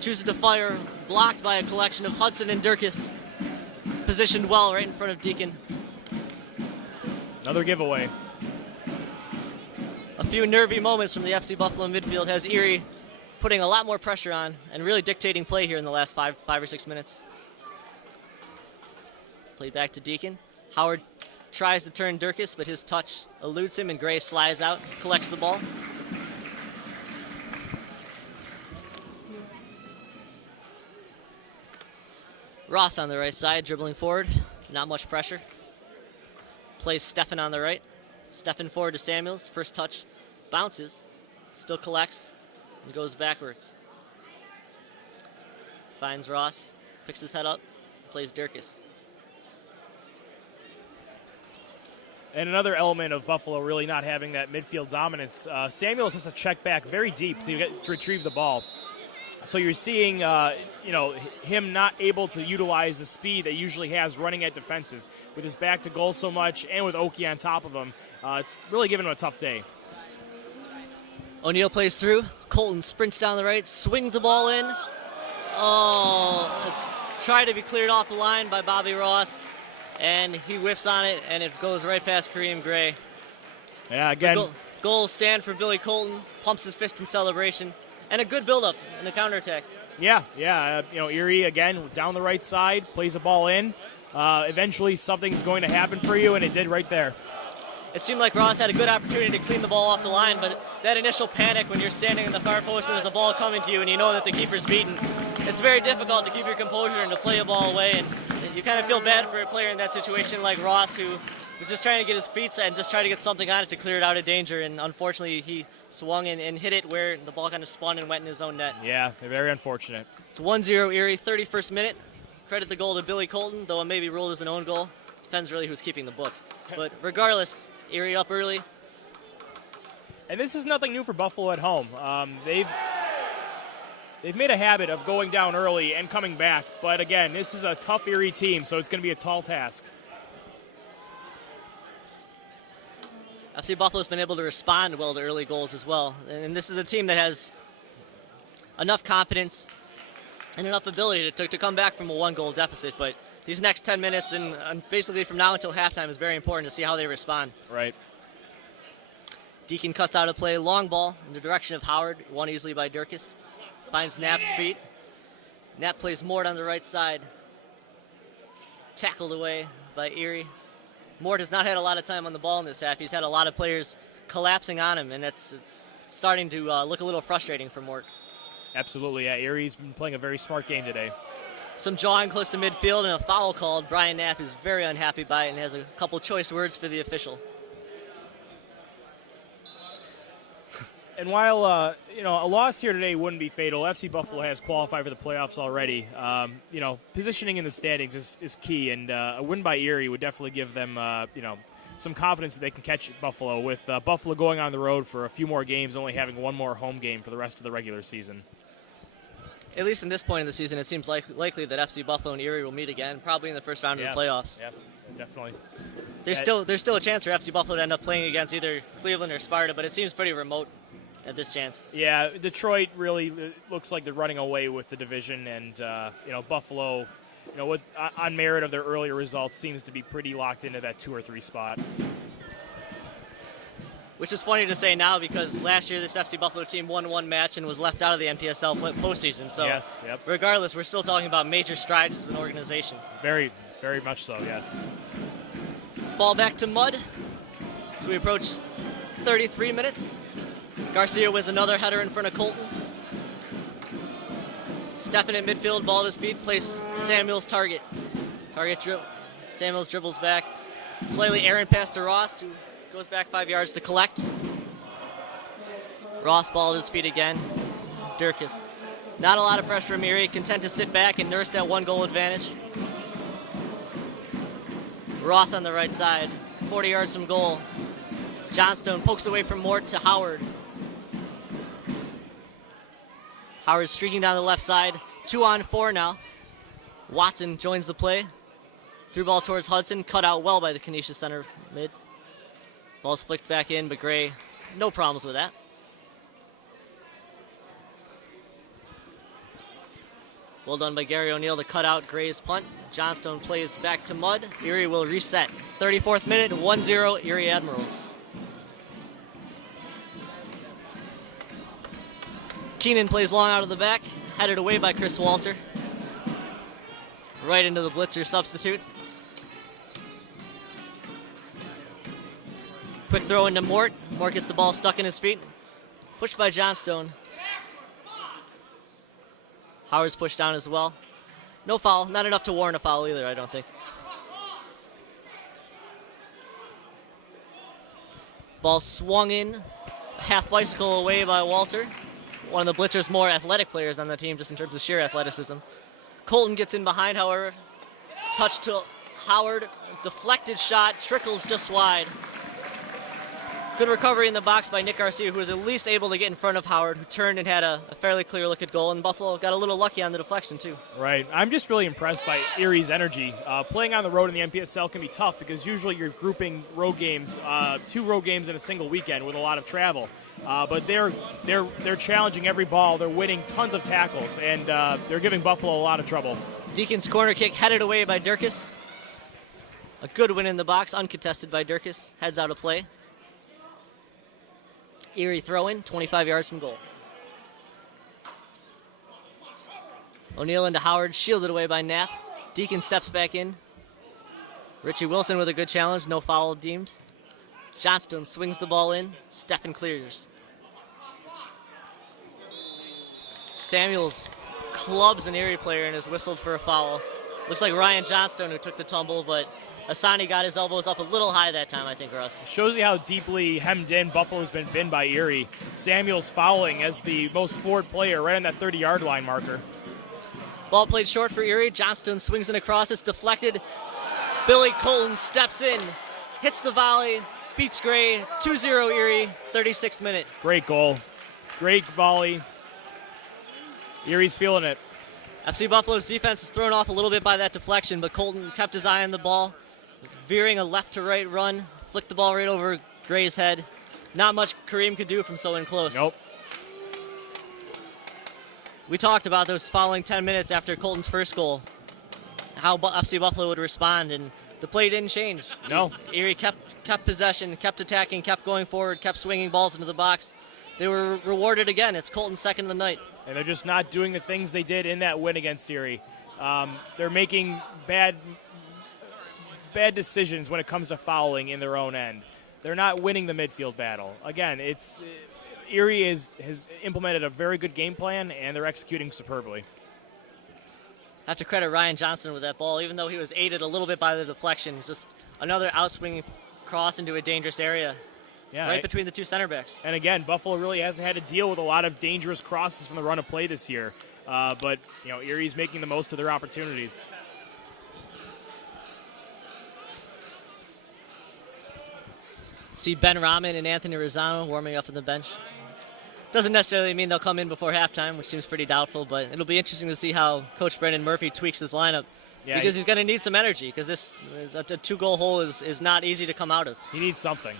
chooses to fire, blocked by a collection of Hudson and Durkis. Positioned well right in front of Deacon. Another giveaway. A few nervy moments from the FC Buffalo midfield has Erie putting a lot more pressure on and really dictating play here in the last five or 6 minutes. Played back to Deacon. Howard tries to turn Durkis, but his touch eludes him and Gray slides out, collects the ball. Ross on the right side, dribbling forward. Not much pressure. Plays Steffen on the right. Steffen forward to Samuels. First touch. Bounces. Still collects. And goes backwards. Finds Ross. Picks his head up. Plays Durkis. And another element of Buffalo really not having that midfield dominance. Samuels has to check back very deep to retrieve the ball. So you're seeing, him not able to utilize the speed that he usually has running at defenses with his back to goal so much and with Oki on top of him. It's really giving him a tough day. O'Neal plays through. Colton sprints down the right, swings the ball in. Oh, it's tried to be cleared off the line by Bobby Ross, and he whiffs on it, and it goes right past Kareem Gray. Yeah, again. Goal stand for Billy Colton, pumps his fist in celebration. And a good build-up in the counterattack. Yeah. Erie, again, down the right side, plays the ball in. Eventually something's going to happen for you, and it did right there. It seemed like Ross had a good opportunity to clean the ball off the line, but that initial panic when you're standing in the far post and there's a ball coming to you and you know that the keeper's beaten, it's very difficult to keep your composure and to play a ball away. And you kind of feel bad for a player in that situation like Ross, who was just trying to get his feet set and just try to get something on it to clear it out of danger. And unfortunately, he swung and hit it where the ball kind of spun and went in his own net. Yeah, very unfortunate. It's 1-0 Erie, 31st minute. Credit the goal to Billy Colton, though it may be ruled as an own goal. Depends really who's keeping the book. But regardless, Erie up early. And this is nothing new for Buffalo at home. They've made a habit of going down early and coming back. But again, this is a tough Erie team, so it's going to be a tall task. FC Buffalo's been able to respond well to early goals as well. And this is a team that has enough confidence and enough ability to come back from a one-goal deficit. But these next 10 minutes and basically from now until halftime is very important to see how they respond. Right. Deacon cuts out a play, long ball in the direction of Howard, won easily by Durkis. Finds Knapp's feet. Knapp plays Mort on the right side. Tackled away by Erie. Mort has not had a lot of time on the ball in this half. He's had a lot of players collapsing on him, and it's starting to look a little frustrating for Mort. Absolutely, yeah. Erie's been playing a very smart game today. Some jawing close to midfield and a foul called. Brian Knapp is very unhappy by it and has a couple choice words for the official. And while a loss here today wouldn't be fatal, FC Buffalo has qualified for the playoffs already. Positioning in the standings is key, and a win by Erie would definitely give them some confidence that they can catch Buffalo, with Buffalo going on the road for a few more games, only having one more home game for the rest of the regular season. At least in this point in the season, it seems likely that FC Buffalo and Erie will meet again, probably in the first round of the playoffs. Yeah, definitely. There's still a chance for FC Buffalo to end up playing against either Cleveland or Sparta, but it seems pretty remote at this chance. Yeah, Detroit really looks like they're running away with the division, and Buffalo, on merit of their earlier results, seems to be pretty locked into that 2 or 3 spot. Which is funny to say now, because last year this FC Buffalo team won one match and was left out of the NPSL postseason. So yes, yep. Regardless, we're still talking about major strides as an organization. Very, very much so, yes. Ball back to Mudd as we approach 33 minutes. Garcia was another header in front of Colton. Steffen at midfield, ball at his feet, plays Samuel's target. Samuels dribbles back. Slightly errant pass to Ross, who goes back 5 yards to collect. Ross ball at his feet again. Durkis. Not a lot of pressure from Erie, content to sit back and nurse that 1-goal advantage. Ross on the right side, 40 yards from goal. Johnstone pokes away from Mort to Howard. Howard streaking down the left side. 2-on-4 now. Watson joins the play. Through ball towards Hudson. Cut out well by the Canisius center mid. Ball's flicked back in, but Gray, no problems with that. Well done by Gary O'Neill to cut out Gray's punt. Johnstone plays back to Mudd. Erie will reset. 34th minute, 1-0 Erie Admirals. Keenan plays long out of the back, headed away by Chris Walter. Right into the blitzer substitute. Quick throw into Mort. Mort gets the ball stuck in his feet. Pushed by Johnstone. Howard's pushed down as well. No foul, not enough to warrant a foul either, I don't think. Ball swung in, half bicycle away by Walter. One of the blitzer's more athletic players on the team, just in terms of sheer athleticism. Colton gets in behind, however. Touch to Howard, deflected shot, trickles just wide. Good recovery in the box by Nick Garcia, who was at least able to get in front of Howard, who turned and had a fairly clear look at goal, and Buffalo got a little lucky on the deflection, too. Right. I'm just really impressed by Erie's energy. Playing on the road in the NPSL can be tough because usually you're grouping road games, 2 road games in a single weekend with a lot of travel. But they're challenging every ball. They're winning tons of tackles, and they're giving Buffalo a lot of trouble. Deacon's corner kick headed away by Durkis. A good win in the box, uncontested by Durkis. Heads out of play. Erie throw-in, 25 yards from goal. O'Neill into Howard, shielded away by Knapp. Deacon steps back in. Richie Wilson with a good challenge, no foul deemed. Johnstone swings the ball in. Steffen clears. Samuels clubs an Erie player and is whistled for a foul. Looks like Ryan Johnstone who took the tumble, but Asani got his elbows up a little high that time, I think, Russ. Shows you how deeply hemmed in Buffalo's been by Erie. Samuels fouling as the most forward player right on that 30-yard line marker. Ball played short for Erie. Johnstone swings in across. It's deflected. Billy Colton steps in, hits the volley, beats Gray. 2-0 Erie, 36th minute. Great goal. Great volley. Erie's feeling it. FC Buffalo's defense was thrown off a little bit by that deflection, but Colton kept his eye on the ball, veering a left-to-right run, flicked the ball right over Gray's head. Not much Kareem could do from so in close. Nope. We talked about those following 10 minutes after Colton's first goal, how FC Buffalo would respond, and the play didn't change. No. Erie kept possession, kept attacking, kept going forward, kept swinging balls into the box. They were rewarded again. It's Colton's second of the night. And they're just not doing the things they did in that win against Erie. They're making bad bad decisions when it comes to fouling in their own end. They're not winning the midfield battle. Again, Erie has implemented a very good game plan, and they're executing superbly. Have to credit Ryan Johnston with that ball, even though he was aided a little bit by the deflection. Just another outswinging cross into a dangerous area, right between the two center backs. And again, Buffalo really hasn't had to deal with a lot of dangerous crosses from the run of play this year. But Erie's making the most of their opportunities. See Ben Rahman and Anthony Rosano warming up on the bench. Doesn't necessarily mean they'll come in before halftime, which seems pretty doubtful, but it'll be interesting to see how Coach Brendan Murphy tweaks his lineup, because he's going to need some energy, because this a 2-goal hole is not easy to come out of. He needs something.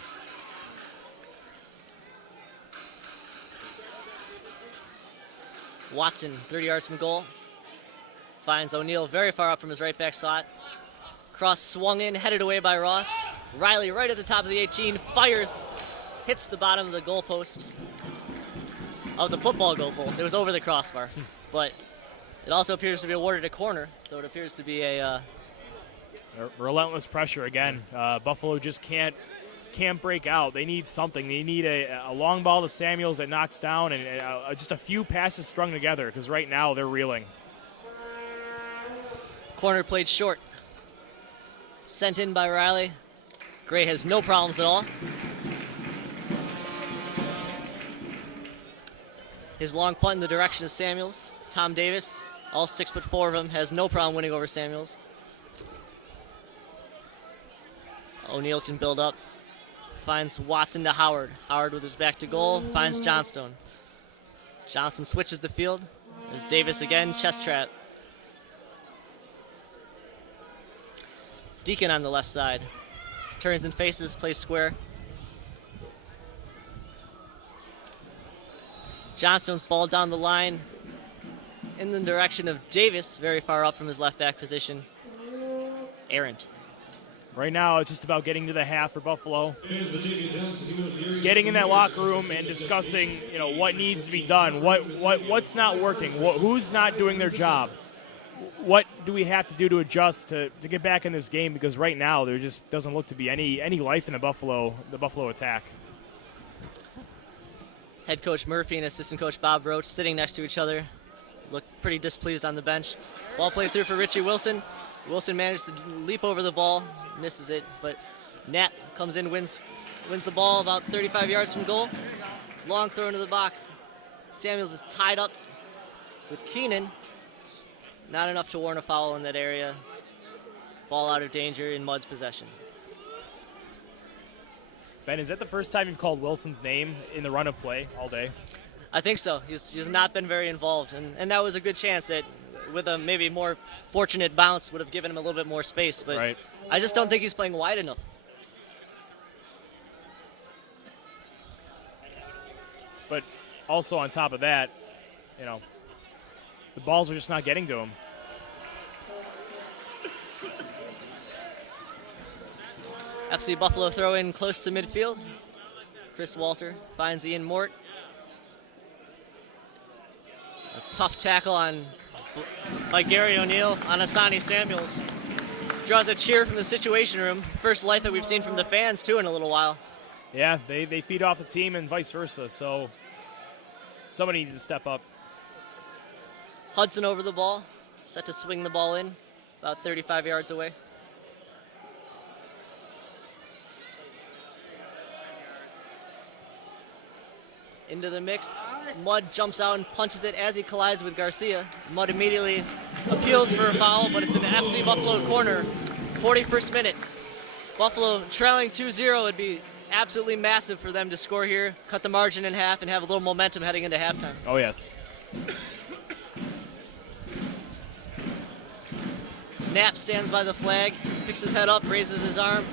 Watson, 30 yards from goal, finds O'Neal very far up from his right back slot. Cross swung in, headed away by Ross. Riley right at the top of the 18, fires, hits the bottom of the goalpost. Of the football goalpost. It was over the crossbar. But it also appears to be awarded a corner, so it appears to be a relentless pressure again. Buffalo just can't break out. They need something. They need a long ball to Samuels that knocks down, and just a few passes strung together, because right now they're reeling. Corner played short. Sent in by Riley. Gray has no problems at all. His long punt in the direction of Samuels. Tom Davis, all 6'4" of him, has no problem winning over Samuels. O'Neal can build up. Finds Watson to Howard. Howard with his back to goal. Finds Johnstone. Johnson switches the field. There's Davis again, chest trap. Deacon on the left side. Turns and faces, plays square. Johnstone's ball down the line in the direction of Davis, very far up from his left back position. Errant. Right now, it's just about getting to the half for Buffalo. Getting in that locker room and discussing, what needs to be done, what's not working, who's not doing their job. What do we have to do to adjust to get back in this game? Because right now, there just doesn't look to be any life in the Buffalo attack. Head coach Murphy and assistant coach Bob Roach sitting next to each other. Look pretty displeased on the bench. Ball played through for Richie Wilson. Wilson managed to leap over the ball, misses it, but Nat comes in, wins the ball about 35 yards from goal. Long throw into the box. Samuels is tied up with Keenan. Not enough to warrant a foul in that area. Ball out of danger in Mudd's possession. Ben, is that the first time you've called Wilson's name in the run of play all day? I think so. He's not been very involved, and that was a good chance that with a maybe more fortunate bounce would have given him a little bit more space, but right. I just don't think he's playing wide enough. But also on top of that, the balls are just not getting to him. FC Buffalo throw in close to midfield. Chris Walter finds Ian Mort. A tough tackle by Gary O'Neal on Asani Samuels. Draws a cheer from the Situation Room. First life that we've seen from the fans, too, in a little while. Yeah, they feed off the team and vice versa, so somebody needs to step up. Hudson over the ball, set to swing the ball in, about 35 yards away. Into the mix. Mudd jumps out and punches it as he collides with Garcia. Mudd immediately appeals for a foul, but it's an FC Buffalo corner. 41st minute. Buffalo trailing 2-0 would be absolutely massive for them to score here, cut the margin in half, and have a little momentum heading into halftime. Oh, yes. Knapp stands by the flag, picks his head up, raises his arm.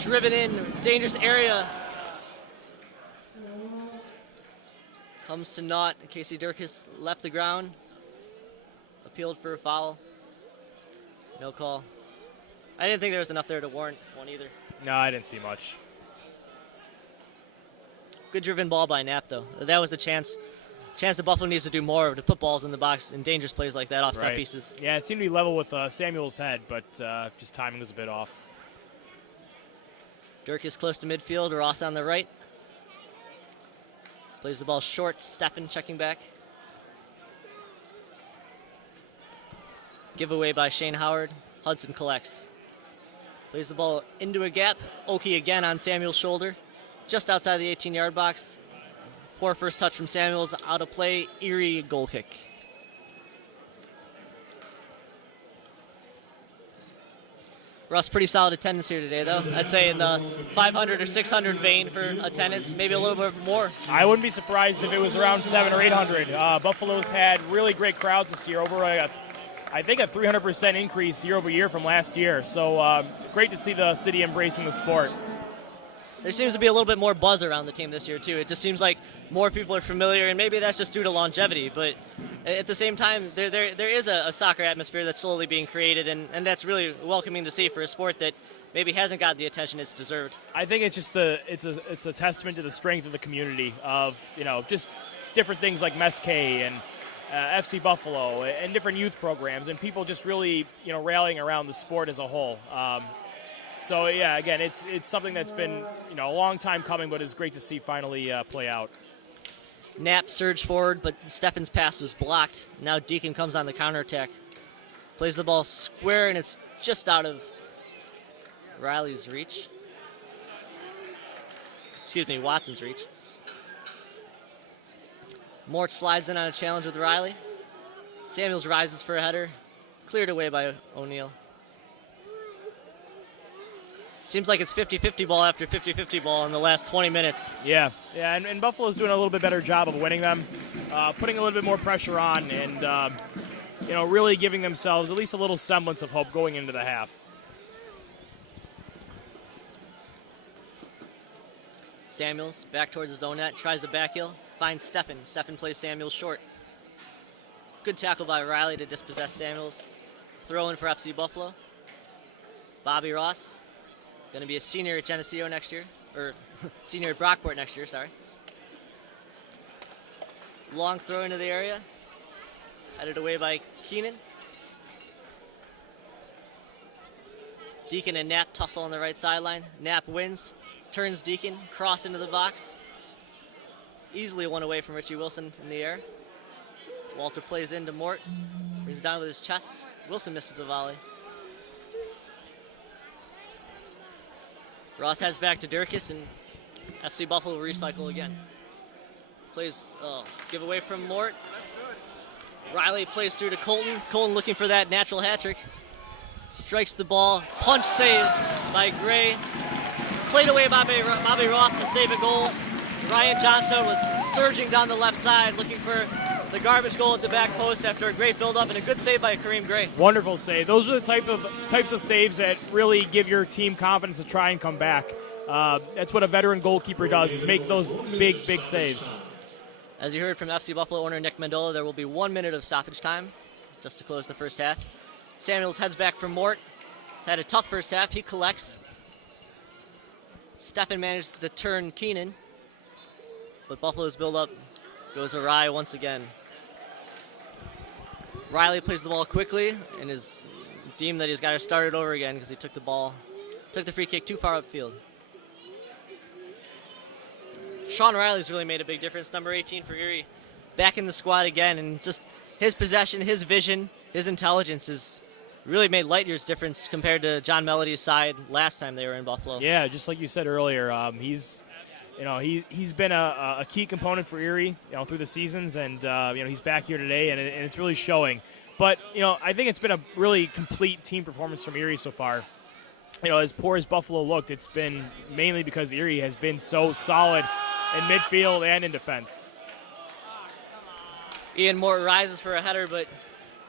Driven in, dangerous area. Comes to naught. Casey Durkis left the ground. Appealed for a foul. No call. I didn't think there was enough there to warrant one either. No, I didn't see much. Good driven ball by Knapp, though. That was the chance chance that Buffalo needs to do more to put balls in the box in dangerous plays like that off set pieces. Yeah, it seemed to be level with Samuel's head, but just timing was a bit off. Dirk is close to midfield. Ross on the right. Plays the ball short. Steffen checking back. Giveaway by Shane Howard. Hudson collects. Plays the ball into a gap. Oki again on Samuel's shoulder. Just outside the 18-yard box. Poor first touch from Samuels. Out of play. Erie goal kick. Russ, pretty solid attendance here today, though. I'd say in the 500 or 600 vein for attendance, maybe a little bit more. I wouldn't be surprised if it was around 700 or 800. Buffalo's had really great crowds this year, over I think a 300% increase year over year from last year. So great to see the city embracing the sport. There seems to be a little bit more buzz around the team this year, too. It just seems like more people are familiar, and maybe that's just due to longevity. But at the same time, there is a soccer atmosphere that's slowly being created, and that's really welcoming to see for a sport that maybe hasn't got the attention it's deserved. I think it's just it's a testament to the strength of the community of, just different things like Mesquite and FC Buffalo and different youth programs, and people just really, rallying around the sport as a whole. So, yeah, again, it's something that's been, a long time coming, but it's great to see finally play out. Knapp surged forward, but Steffen's pass was blocked. Now Deacon comes on the counterattack. Plays the ball square, and it's just out of Riley's reach. Watson's reach. Mort slides in on a challenge with Riley. Samuels rises for a header. Cleared away by O'Neal. Seems like it's 50-50 ball after 50-50 ball in the last 20 minutes. Yeah, and Buffalo's doing a little bit better job of winning them, putting a little bit more pressure on, and really giving themselves at least a little semblance of hope going into the half. Samuels back towards his own net, tries the back heel, finds Steffen. Steffen plays Samuels short. Good tackle by Riley to dispossess Samuels. Throw in for FC Buffalo. Bobby Ross. Going to be a senior at Geneseo next year, or senior at Brockport next year, sorry. Long throw into the area. Headed away by Keenan. Deacon and Knapp tussle on the right sideline. Knapp wins, turns Deacon, cross into the box. Easily one away from Richie Wilson in the air. Walter plays into Mort, brings it down with his chest. Wilson misses a volley. Ross heads back to Durkis, and FC Buffalo will recycle again. Plays, give away from Mort. Riley plays through to Colton. Colton looking for that natural hat trick. Strikes the ball. Punch save by Gray. Played away by Bobby Ross to save a goal. Ryan Johnstone was surging down the left side looking for the garbage goal at the back post after a great build-up, and a good save by Kareem Gray. Wonderful save. Those are the types of saves that really give your team confidence to try and come back. That's what a veteran goalkeeper does, is make those big saves. As you heard from FC Buffalo owner Nick Mendola, there will be 1 minute of stoppage time just to close the first half. Samuels heads back for Mort. He's had a tough first half. He collects. Steffen manages to turn Keenan, but Buffalo's build-up goes awry once again. Riley plays the ball quickly and is deemed that he's got to start it over again because he took the free kick too far upfield. Sean Riley's really made a big difference, number 18 for Erie, back in the squad again, and just his possession, his vision, his intelligence has really made light years difference compared to John Melody's side last time they were in Buffalo. Yeah, just like you said earlier, he's been a key component for Erie, through the seasons, and he's back here today, and it's really showing. But I think it's been a really complete team performance from Erie so far. As poor as Buffalo looked, it's been mainly because Erie has been so solid in midfield and in defense. Ian Mort rises for a header, but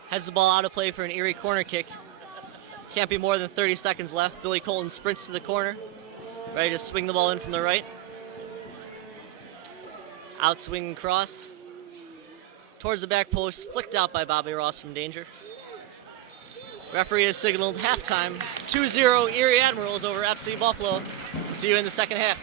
heads the ball out of play for an Erie corner kick. Can't be more than 30 seconds left. Billy Colton sprints to the corner, ready to swing the ball in from the right. Outswing cross towards the back post, flicked out by Bobby Ross from danger. Referee has signaled halftime. 2-0 Erie Admirals over FC Buffalo. We'll see you in the second half.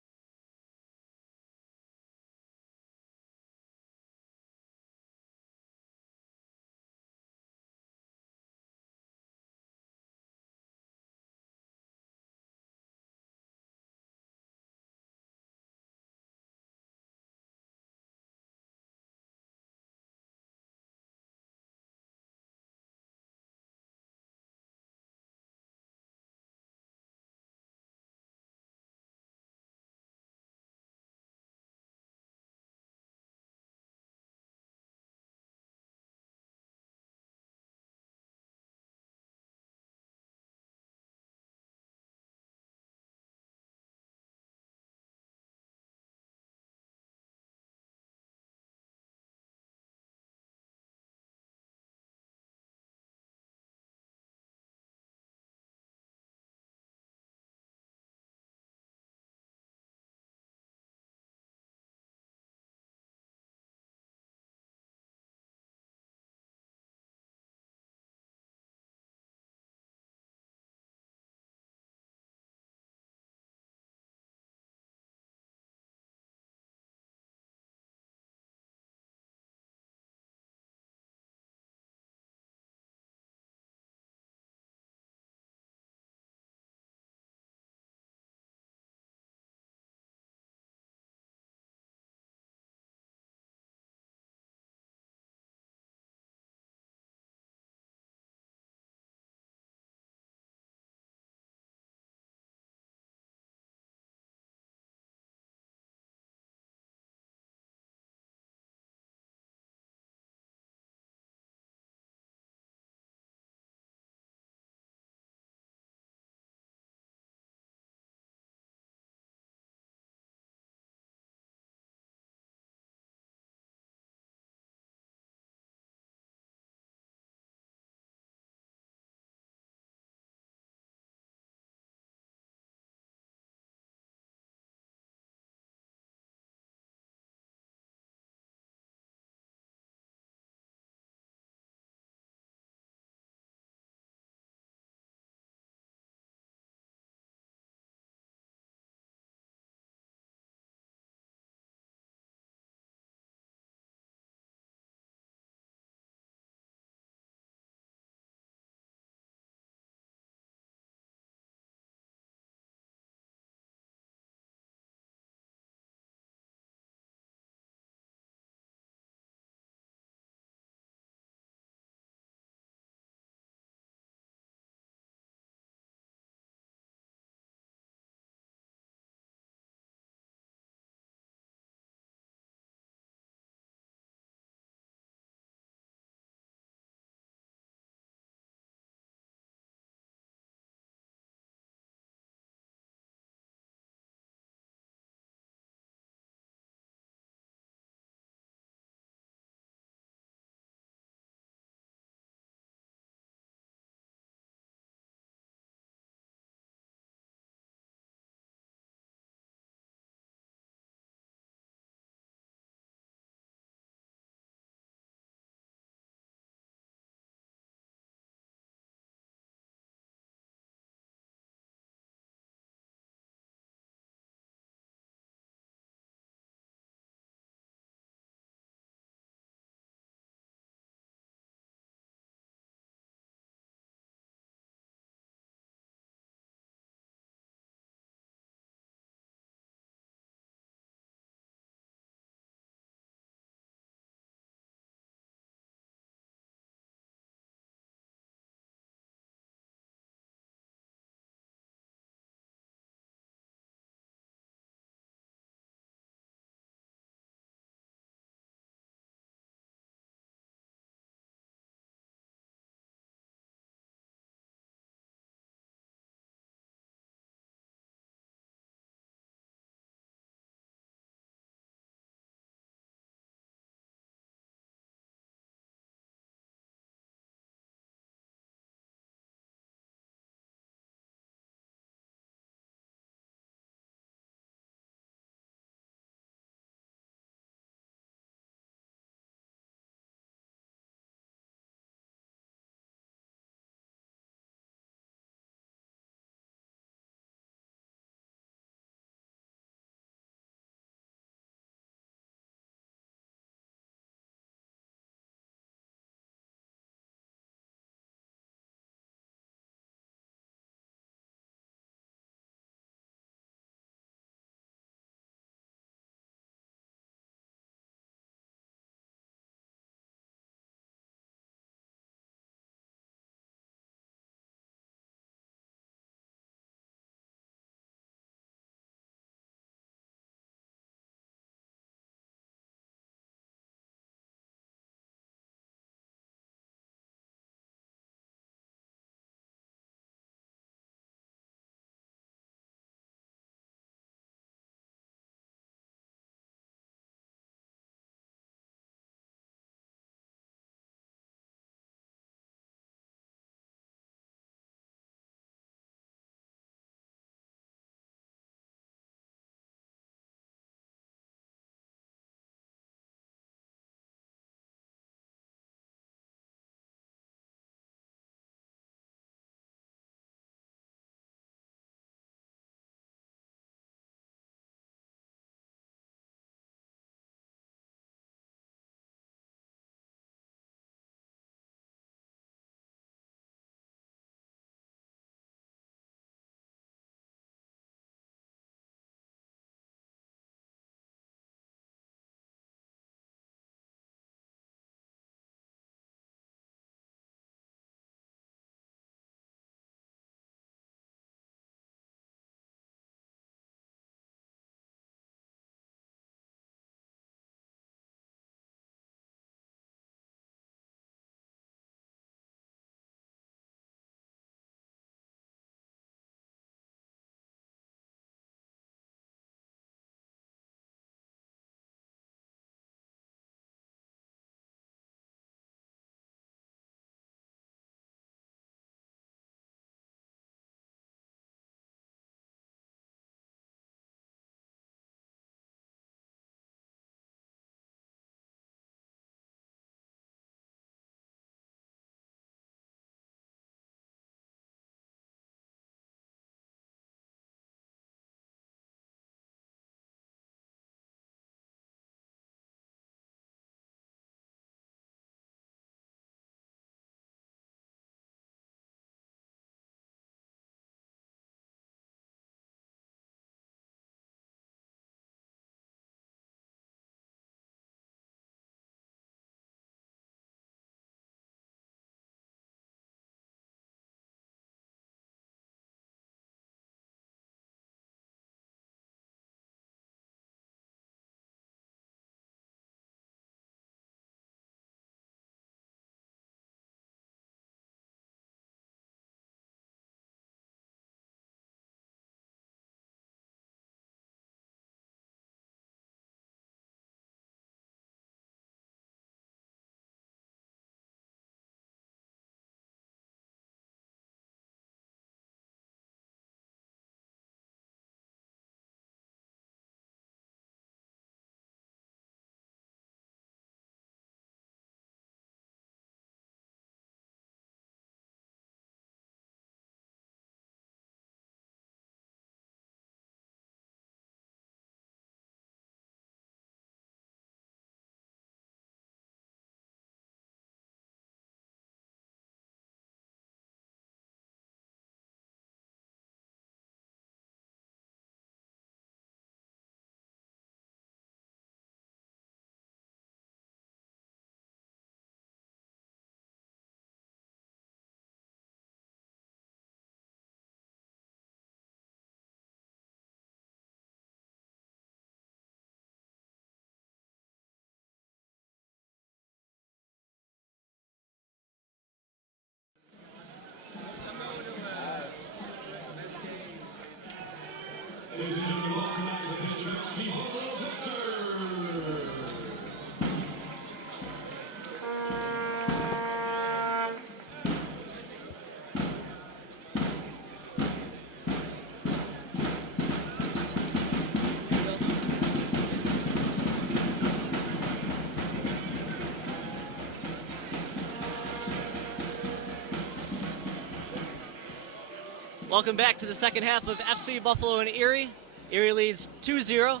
Welcome back to the second half of FC Buffalo and Erie. Erie leads 2-0.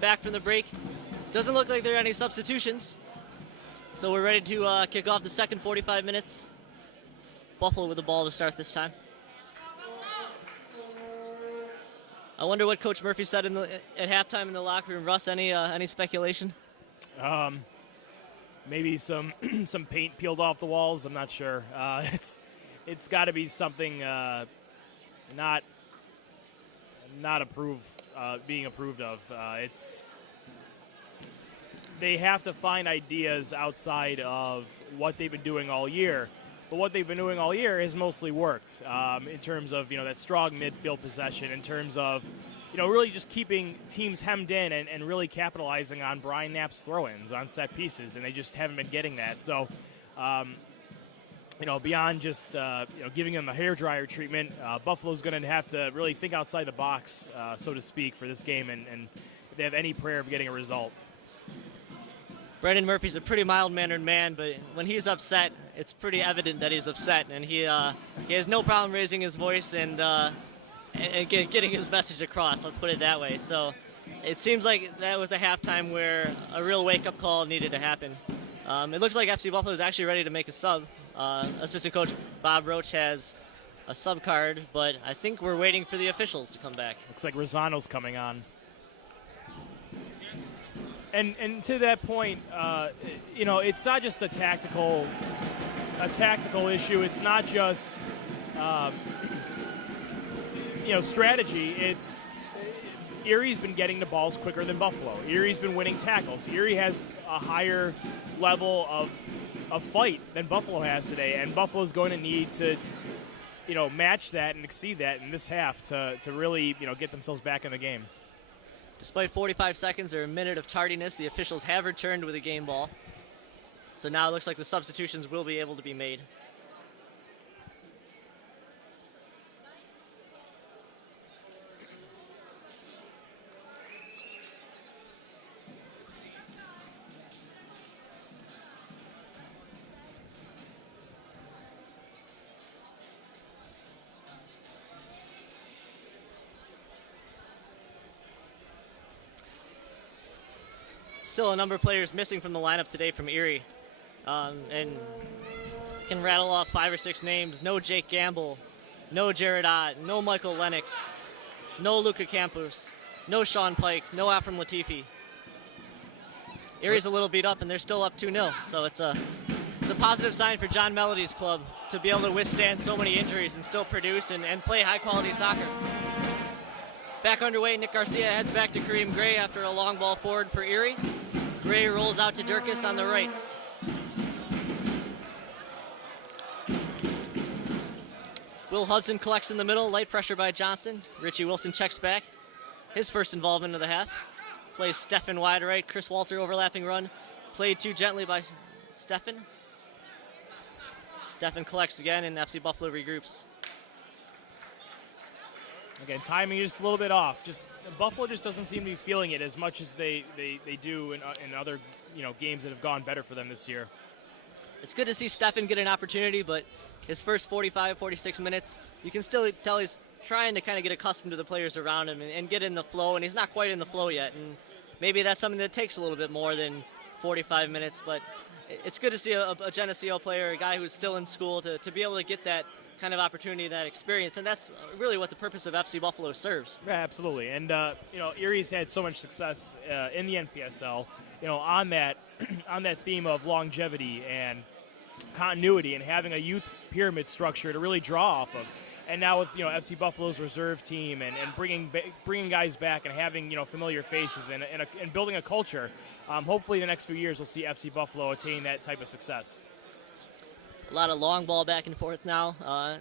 Back from the break. Doesn't look like there are any substitutions. So we're ready to kick off the second 45 minutes. Buffalo with the ball to start this time. I wonder what Coach Murphy said at halftime in the locker room. Russ, any speculation? Maybe some some paint peeled off the walls. I'm not sure. It's got to be something not being approved of. They have to find ideas outside of what they've been doing all year. But what they've been doing all year has mostly worked in terms of that strong midfield possession, in terms of really just keeping teams hemmed in and really capitalizing on Brian Knapp's throw-ins on set pieces, and they just haven't been getting that. So, beyond just giving them the hairdryer treatment, Buffalo's going to have to really think outside the box, so to speak, for this game, and if they have any prayer of getting a result. Brendan Murphy's a pretty mild-mannered man, but when he's upset, it's pretty evident that he's upset, and he has no problem raising his voice and getting his message across. Let's put it that way. So it seems like that was a halftime where a real wake-up call needed to happen. It looks like FC Buffalo is actually ready to make a sub. Assistant coach Bob Roach has a sub card, but I think we're waiting for the officials to come back. Looks like Rosano's coming on. And to that point, it's not just a tactical issue. It's not just strategy. It's Erie's been getting the balls quicker than Buffalo. Erie's been winning tackles. Erie has a higher level of fight than Buffalo has today, and Buffalo's going to need to match that and exceed that in this half to really get themselves back in the game. Despite 45 seconds or a minute of tardiness, the officials have returned with a game ball. So now it looks like the substitutions will be able to be made. Still a number of players missing from the lineup today from Erie. And can rattle off 5 or 6 names. No Jake Gamble, no Jared Ott, no Michael Lennox, no Luca Campos, no Sean Pike, no Afram Latifi. Erie's a little beat up, and they're still up 2-0. So it's a positive sign for John Melody's club to be able to withstand so many injuries and still produce and play high-quality soccer. Back underway, Nick Garcia heads back to Kareem Gray after a long ball forward for Erie. Gray rolls out to Durkis on the right. Will Hudson collects in the middle, light pressure by Johnson. Richie Wilson checks back. His first involvement of the half. Plays Stefan wide right. Chris Walter overlapping run. Played too gently by Stefan. Stefan collects again, and FC Buffalo regroups. Again, timing is just a little bit off. Buffalo just doesn't seem to be feeling it as much as they do in other games that have gone better for them this year. It's good to see Stefan get an opportunity, but his first 45, 46 minutes, you can still tell he's trying to kind of get accustomed to the players around him and get in the flow, and he's not quite in the flow yet. And maybe that's something that takes a little bit more than 45 minutes, but it's good to see a Geneseo player, a guy who's still in school, to be able to get that kind of opportunity, that experience, and that's really what the purpose of FC Buffalo serves. Yeah, absolutely. And Erie's had so much success in the NPSL, on that theme of longevity and continuity and having a youth pyramid structure to really draw off of. And now with FC Buffalo's reserve team and bringing guys back and having familiar faces and building a culture, hopefully the next few years we'll see FC Buffalo attain that type of success. A lot of long ball back and forth now.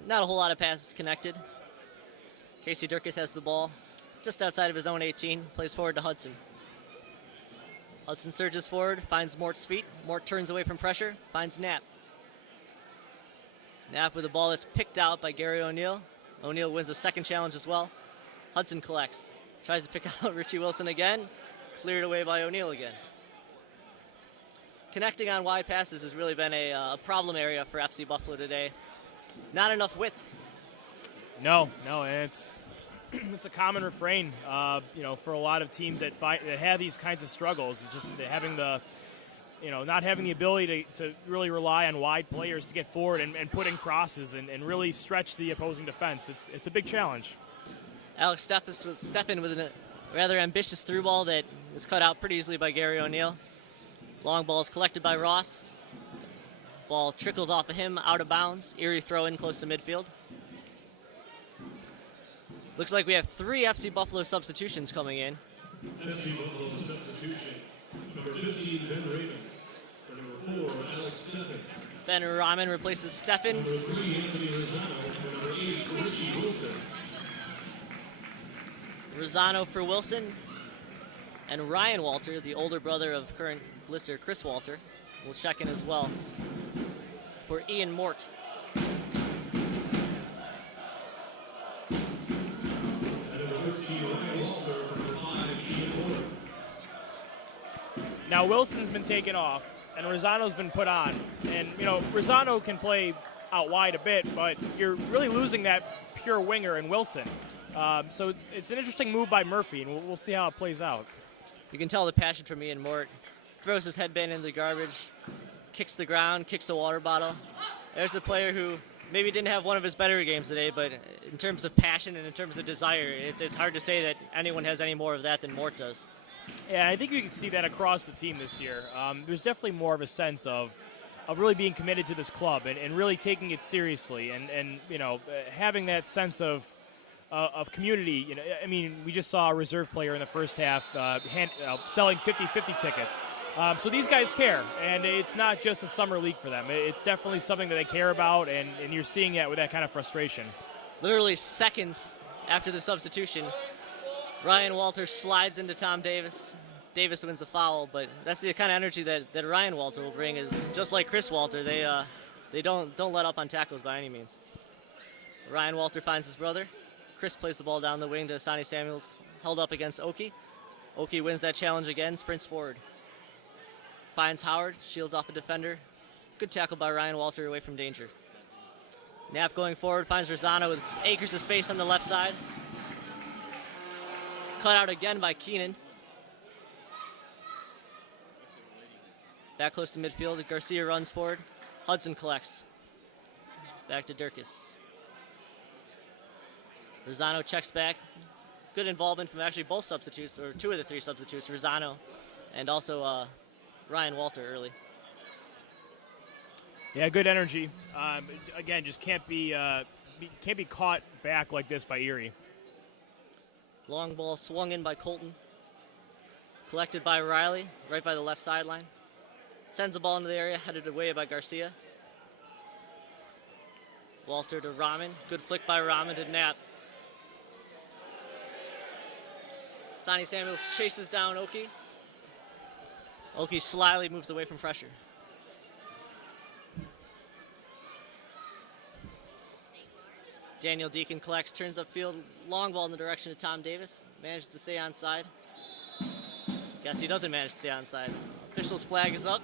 Not a whole lot of passes connected. Casey Durkis has the ball just outside of his own 18. Plays forward to Hudson. Hudson surges forward, finds Mort's feet. Mort turns away from pressure, finds Knapp. Knapp with the ball is picked out by Gary O'Neill. O'Neill wins the second challenge as well. Hudson collects. Tries to pick out Richie Wilson again. Cleared away by O'Neill again. Connecting on wide passes has really been a problem area for FC Buffalo today. Not enough width. No, and it's it's a common refrain, for a lot of teams that have these kinds of struggles. It's just having not having the ability to really rely on wide players to get forward and put in crosses and really stretch the opposing defense. It's a big challenge. Alex Steffen with a rather ambitious through ball that is cut out pretty easily by Gary O'Neill. Long ball is collected by Ross. Ball trickles off of him, out of bounds. Erie throw in close to midfield. Looks like we have 3 FC Buffalo substitutions coming in. FC Buffalo substitution. Number 15, Ben Raven. Number 4, Alex Steffen. Ben Rahman replaces Steffen. Number 3, Anthony Rosano. Number 8, Richie Wilson. Rosano for Wilson. And Ryan Walter, the older brother of current Blisser Chris Walter, will check in as well for Ian Mort. Now Wilson's been taken off, and Rosano's been put on. And, Rosano can play out wide a bit, but you're really losing that pure winger in Wilson. So it's an interesting move by Murphy, and we'll see how it plays out. You can tell the passion from Ian Mort. Throws his headband in the garbage, kicks the ground, kicks the water bottle. There's a player who maybe didn't have one of his better games today, but in terms of passion and in terms of desire, it's hard to say that anyone has any more of that than Mort does. Yeah, I think you can see that across the team this year. There's definitely more of a sense of really being committed to this club and really taking it seriously and having that sense of community. We just saw a reserve player in the first half selling 50-50 tickets. So these guys care, and it's not just a summer league for them. It's definitely something that they care about, and you're seeing that with that kind of frustration. Literally seconds after the substitution, Ryan Walter slides into Tom Davis. Davis wins the foul, but that's the kind of energy that Ryan Walter will bring. Is just like Chris Walter. They don't let up on tackles by any means. Ryan Walter finds his brother. Chris plays the ball down the wing to Sonny Samuels, held up against Oki. Oki wins that challenge again, sprints forward. Finds Howard, shields off a defender. Good tackle by Ryan Walter away from danger. Knapp going forward, finds Rosano with acres of space on the left side. Cut out again by Keenan. Back close to midfield, Garcia runs forward. Hudson collects. Back to Durkis. Rosano checks back. Good involvement from actually both substitutes, or 2 of the 3 substitutes, Rosano and also Ryan Walter early. Yeah, good energy. Again, just can't be caught back like this by Erie. Long ball swung in by Colton. Collected by Riley, right by the left sideline. Sends the ball into the area, headed away by Garcia. Walter to Rahman. Good flick by Rahman to Knapp. Sonny Samuels chases down Oki. Oki slyly moves away from pressure. Daniel Deacon collects, turns upfield, long ball in the direction of Tom Davis. Manages to stay onside. Guess he doesn't manage to stay onside. Official's flag is up.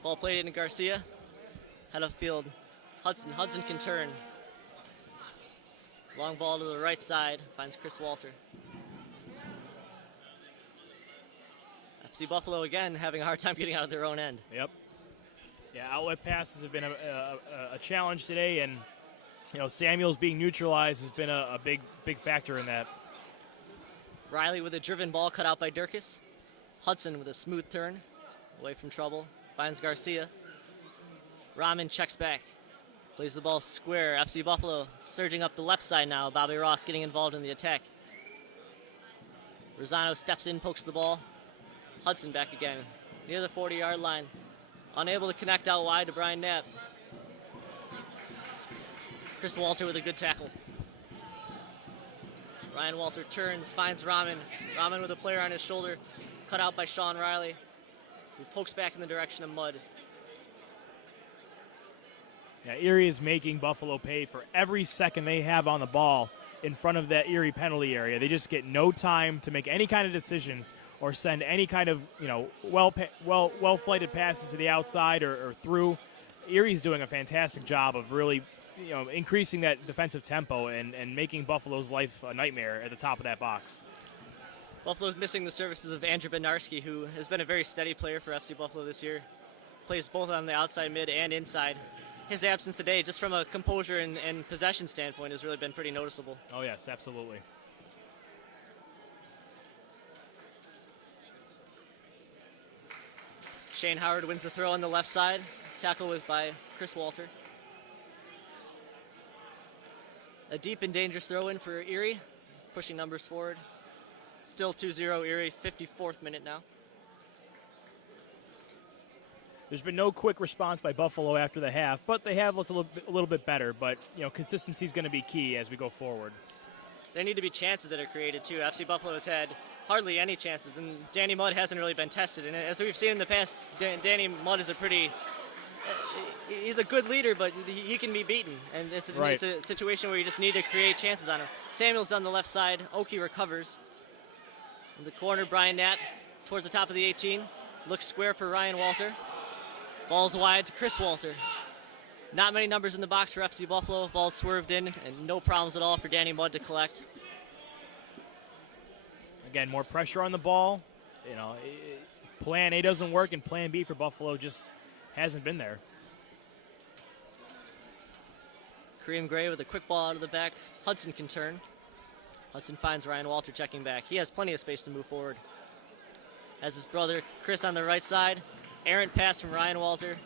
Ball played into Garcia. Head of field. Hudson. Hudson can turn. Long ball to the right side. Finds Chris Walter. FC Buffalo again having a hard time getting out of their own end. Yep. Yeah, outlet passes have been a challenge today, and Samuels being neutralized has been a big factor in that. Riley with a driven ball cut out by Durkis. Hudson with a smooth turn, away from trouble, finds Garcia. Rahman checks back, plays the ball square. FC Buffalo surging up the left side now. Bobby Ross getting involved in the attack. Rosano steps in, pokes the ball. Hudson back again, near the 40-yard line. Unable to connect out wide to Brian Knapp. Chris Walter with a good tackle. Ryan Walter turns, finds Rahman. Rahman with a player on his shoulder, cut out by Sean Riley, who pokes back in the direction of Mudd. Yeah, Erie is making Buffalo pay for every second they have on the ball in front of that Erie penalty area. They just get no time to make any kind of decisions or send any kind of well flighted passes to the outside or through. Erie's doing a fantastic job of really increasing that defensive tempo and making Buffalo's life a nightmare at the top of that box. Buffalo's missing the services of Andrew Bednarski, who has been a very steady player for FC Buffalo this year. Plays both on the outside mid and inside. His absence today, just from a composure and possession standpoint, has really been pretty noticeable. Oh, yes, absolutely. Shane Howard wins the throw on the left side. Tackle by Chris Walter. A deep and dangerous throw in for Erie, pushing numbers forward. Still 2-0 Erie, 54th minute now. There's been no quick response by Buffalo after the half, but they have looked a little bit better. But, consistency is going to be key as we go forward. There need to be chances that are created, too. FC Buffalo has had hardly any chances, and Danny Mudd hasn't really been tested. And as we've seen in the past, Danny Mudd is he's a good leader, but he can be beaten. And it's a situation where you just need to create chances on him. Samuel's on the left side. Oki recovers. In the corner, Brian Nat towards the top of the 18. Looks square for Ryan Walter. Ball's wide to Chris Walter. Not many numbers in the box for FC Buffalo. Ball swerved in, and no problems at all for Danny Mudd to collect. Again, more pressure on the ball. Plan A doesn't work, and Plan B for Buffalo just hasn't been there. Kareem Gray with a quick ball out of the back. Hudson can turn. Hudson finds Ryan Walter checking back. He has plenty of space to move forward. Has his brother Chris on the right side. Errant pass from Ryan Walter.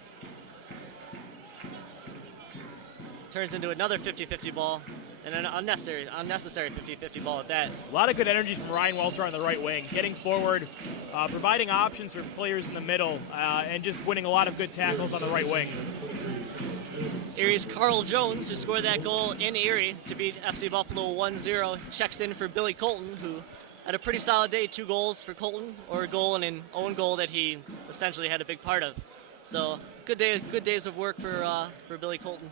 Turns into another 50-50 ball, and an unnecessary 50-50 ball at that. A lot of good energy from Ryan Walter on the right wing, getting forward, providing options for players in the middle, and just winning a lot of good tackles on the right wing. Erie's Carl Jones, who scored that goal in Erie to beat FC Buffalo 1-0, checks in for Billy Colton, who had a pretty solid day. 2 goals for Colton, or a goal and an own goal that he essentially had a big part of. So good days of work for Billy Colton.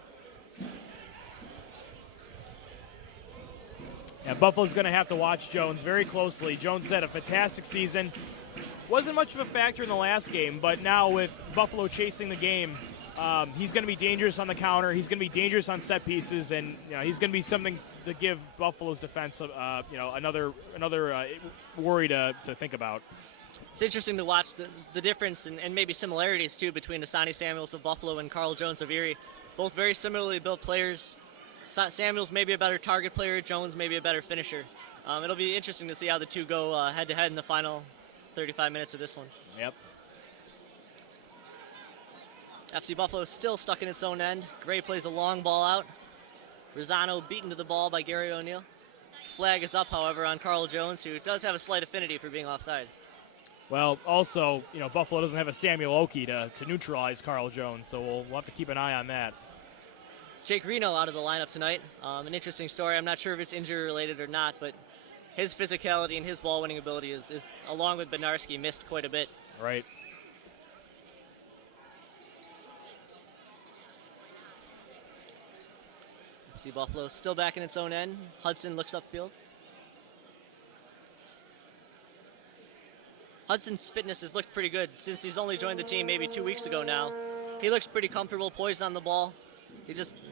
Yeah, Buffalo's going to have to watch Jones very closely. Jones had a fantastic season. Wasn't much of a factor in the last game, but now with Buffalo chasing the game, he's going to be dangerous on the counter. He's going to be dangerous on set pieces, and he's going to be something to give Buffalo's defense, another worry to think about. It's interesting to watch the difference and maybe similarities too between Asani Samuels of Buffalo and Carl Jones of Erie. Both very similarly built players. Samuels maybe a better target player. Jones maybe a better finisher. It'll be interesting to see how the two go head-to-head in the final 35 minutes of this one. Yep. FC Buffalo is still stuck in its own end. Gray plays a long ball out. Rosano beaten to the ball by Gary O'Neill. Flag is up, however, on Carl Jones, who does have a slight affinity for being offside. Well, also, Buffalo doesn't have a Samuel Oki to neutralize Carl Jones, so we'll have to keep an eye on that. Jake Reno out of the lineup tonight. An interesting story. I'm not sure if it's injury-related or not, but his physicality and his ball-winning ability is along with Bednarski, missed quite a bit. Right. FC Buffalo still back in its own end. Hudson looks upfield. Hudson's fitness has looked pretty good since he's only joined the team maybe 2 weeks ago now. He looks pretty comfortable, poised on the ball.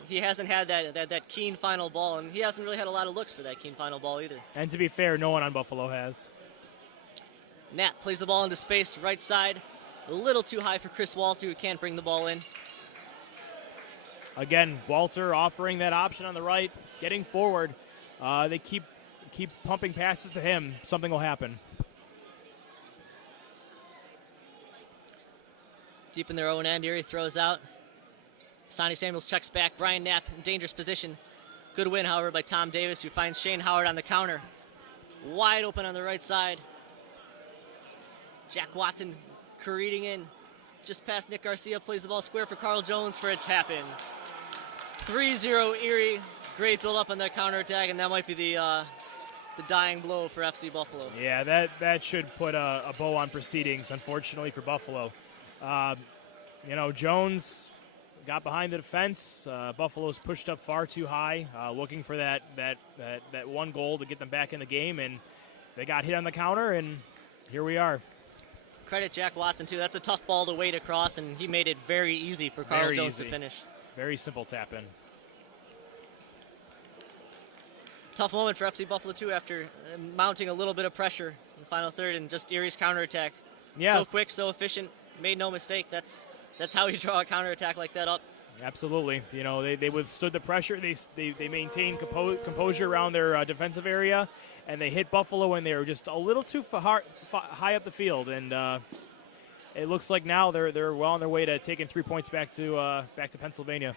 He hasn't had that keen final ball, and he hasn't really had a lot of looks for that keen final ball either. And to be fair, no one on Buffalo has. Nat plays the ball into space, right side. A little too high for Chris Walter, who can't bring the ball in. Again, Walter offering that option on the right, getting forward. They keep pumping passes to him. Something will happen. Deep in their own end, Erie throws out. Sonny Samuels checks back. Brian Knapp in dangerous position. Good win, however, by Tom Davis, who finds Shane Howard on the counter. Wide open on the right side. Jack Watson careening in. Just past Nick Garcia, plays the ball square for Carl Jones for a tap-in. 3-0 Erie. Great build-up on that counterattack, and that might be the dying blow for FC Buffalo. Yeah, that should put a bow on proceedings, unfortunately, for Buffalo. Jones got behind the defense. Buffalo's pushed up far too high, looking for that one goal to get them back in the game, and they got hit on the counter, and here we are. Credit Jack Watson, too. That's a tough ball to wade across, and he made it very easy for Carl Jones to finish. Very simple tap-in. Tough moment for FC Buffalo, too, after mounting a little bit of pressure in the final third, and just Erie's counterattack. Yeah. So quick, so efficient, made no mistake. That's how you draw a counterattack like that up. Absolutely. You know, they withstood the pressure. They maintained composure around their defensive area, and they hit Buffalo when they were just a little too high up the field. And it looks like now they're well on their way to taking 3 points back to Pennsylvania.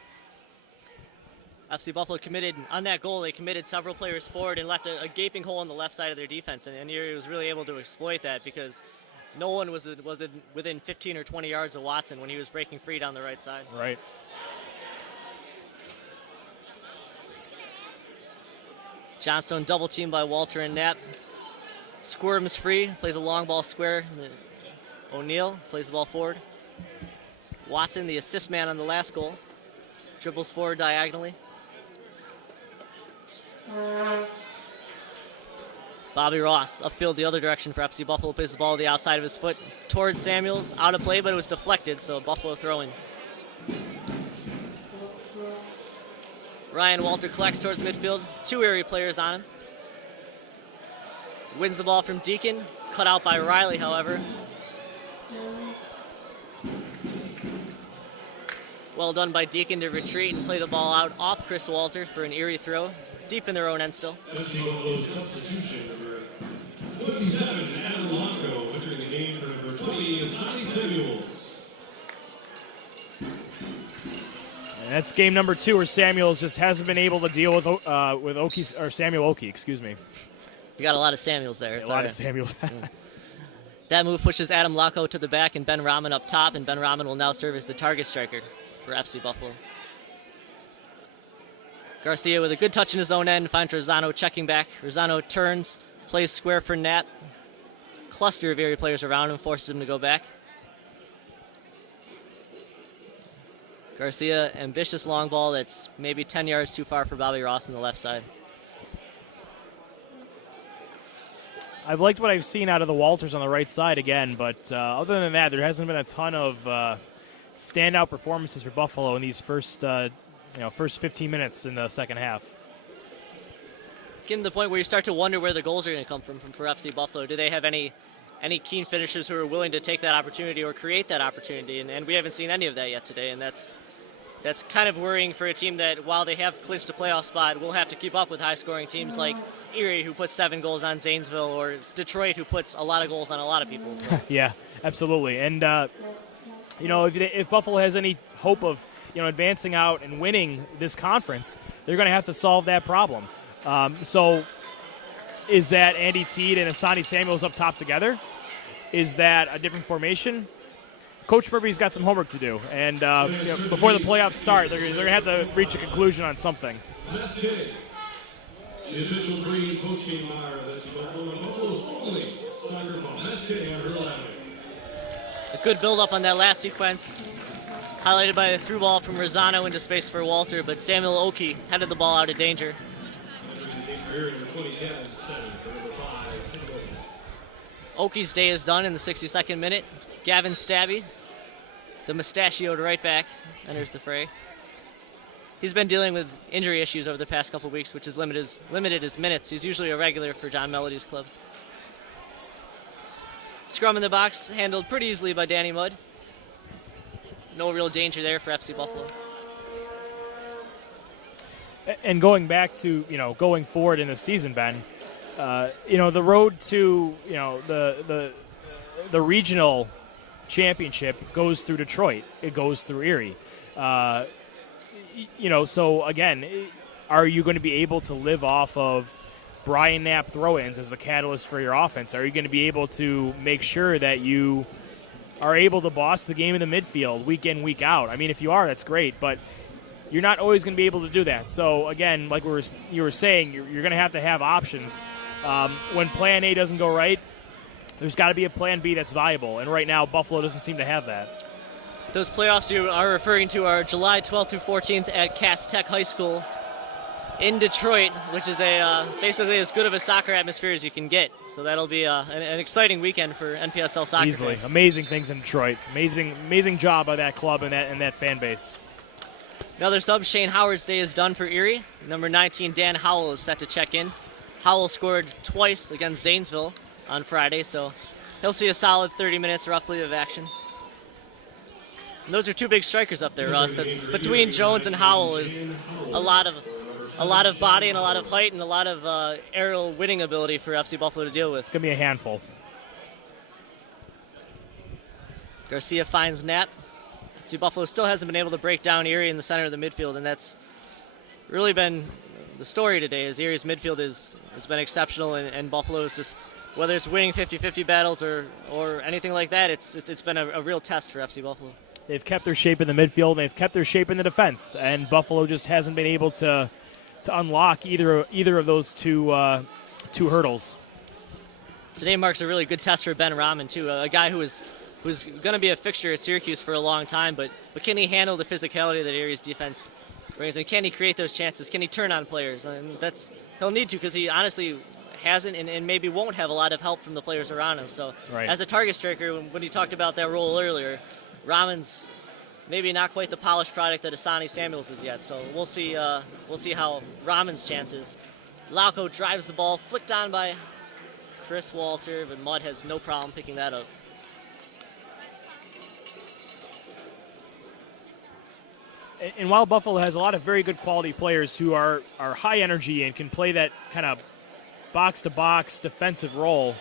FC Buffalo committed on that goal. They committed several players forward and left a gaping hole on the left side of their defense, and Erie was really able to exploit that because no one was within 15 or 20 yards of Watson when he was breaking free down the right side. Right. Johnstone double teamed by Walter and Knapp. Squirms free, plays a long ball square. O'Neal plays the ball forward. Watson, the assist man on the last goal, dribbles forward diagonally. Bobby Ross, upfield the other direction for FC Buffalo, plays the ball to the outside of his foot towards Samuels. Out of play, but it was deflected, so Buffalo throwing. Ryan Walter collects towards midfield. 2 Erie players on him. Wins the ball from Deacon. Cut out by Riley, however. Well done by Deacon to retreat and play the ball out off Chris Walter for an Erie throw. Deep in their own end still. FC Buffalo's substitution, number 27, Adam Longo, entering the game for number 20, Sonny Samuels. And that's game number 2 where Samuels just hasn't been able to deal with Oki, or Samuel Oki, excuse me. You got a lot of Samuels there. A lot of Samuels. That move pushes Adam Locko to the back and Ben Rahman up top, and Ben Rahman will now serve as the target striker for FC Buffalo. Garcia with a good touch in his own end, finds Rosano checking back. Rosano turns, plays square for Nat. Cluster of Erie players around him, forces him to go back. Garcia, ambitious long ball that's maybe 10 yards too far for Bobby Ross on the left side. I've liked what I've seen out of the Walters on the right side again, but other than that, there hasn't been a ton of standout performances for Buffalo in these first 15 minutes in the second half. It's getting to the point where you start to wonder where the goals are going to come from for FC Buffalo. Do they have any keen finishers who are willing to take that opportunity or create that opportunity? And we haven't seen any of that yet today, and that's kind of worrying for a team that, while they have clinched a playoff spot, will have to keep up with high-scoring teams like Erie, who puts 7 goals on Zanesville, or Detroit, who puts a lot of goals on a lot of people. So. Yeah, absolutely. And, if Buffalo has any hope of, advancing out and winning this conference, they're going to have to solve that problem. So is that Andy Teed and Asani Samuels up top together? Is that a different formation? Coach Murphy's got some homework to do, and before the playoffs start, they're going to have to reach a conclusion on something. The official green post-game mire of FC Buffalo and Buffalo's only soccer ball. A good build-up on that last sequence, highlighted by a through ball from Rosano into space for Walter, but Samuel Oki headed the ball out of danger. Oki's day is done in the 62nd minute. Gavin Stabby, the mustachioed right back, enters the fray. He's been dealing with injury issues over the past couple weeks, which has limited his minutes. He's usually a regular for John Melody's club. Scrum in the box, handled pretty easily by Danny Mudd. No real danger there for FC Buffalo. And going back to, going forward in the season, Ben, the road to, the regional championship goes through Detroit. It goes through Erie. So again, are you going to be able to live off of Brian Knapp throw-ins as the catalyst for your offense? Are you going to be able to make sure that you are able to boss the game in the midfield week in, week out? I mean, if you are, that's great, but you're not always going to be able to do that. So again, like you were saying, you're going to have options. When plan A doesn't go right, there's got to be a plan B that's viable, and right now Buffalo doesn't seem to have that. Those playoffs you are referring to are July 12th through 14th at Cass Tech High School in Detroit, which is basically as good of a soccer atmosphere as you can get. So that'll be an exciting weekend for NPSL soccer. Easily. fans. Amazing things in Detroit. Amazing job by that club and that fan base. Another sub, Shane Howard's day is done for Erie. Number 19, Dan Howell, is set to check in. Howell scored twice against Zanesville on Friday, so he'll see a solid 30 minutes roughly of action. And those are two big strikers up there, Russ. That's, between Jones and Howell is a lot of body and a lot of height and a lot of aerial winning ability for FC Buffalo to deal with. It's going to be a handful. Garcia finds Knapp. FC Buffalo still hasn't been able to break down Erie in the center of the midfield, and that's really been the story today. Is Erie's midfield has been exceptional, and Buffalo is just, whether it's winning 50-50 battles or anything like that, it's been a real test for FC Buffalo. They've kept their shape in the midfield, and they've kept their shape in the defense, and Buffalo just hasn't been able to unlock either of those two hurdles. Today marks a really good test for Ben Rahman, too, a guy who's going to be a fixture at Syracuse for a long time, but can he handle the physicality that Erie's defense brings? And can he create those chances? Can he turn on players? And he'll need to, because he honestly hasn't and maybe won't have a lot of help from the players around him. So right. As a target striker, when he talked about that role earlier, Rahman's maybe not quite the polished product that Asani Samuels is yet. So we'll see how Rahman's chances. Lauco drives the ball, flicked on by Chris Walter, but Mudd has no problem picking that up. And while Buffalo has a lot of very good quality players who are high energy and can play that kind of box-to-box defensive role,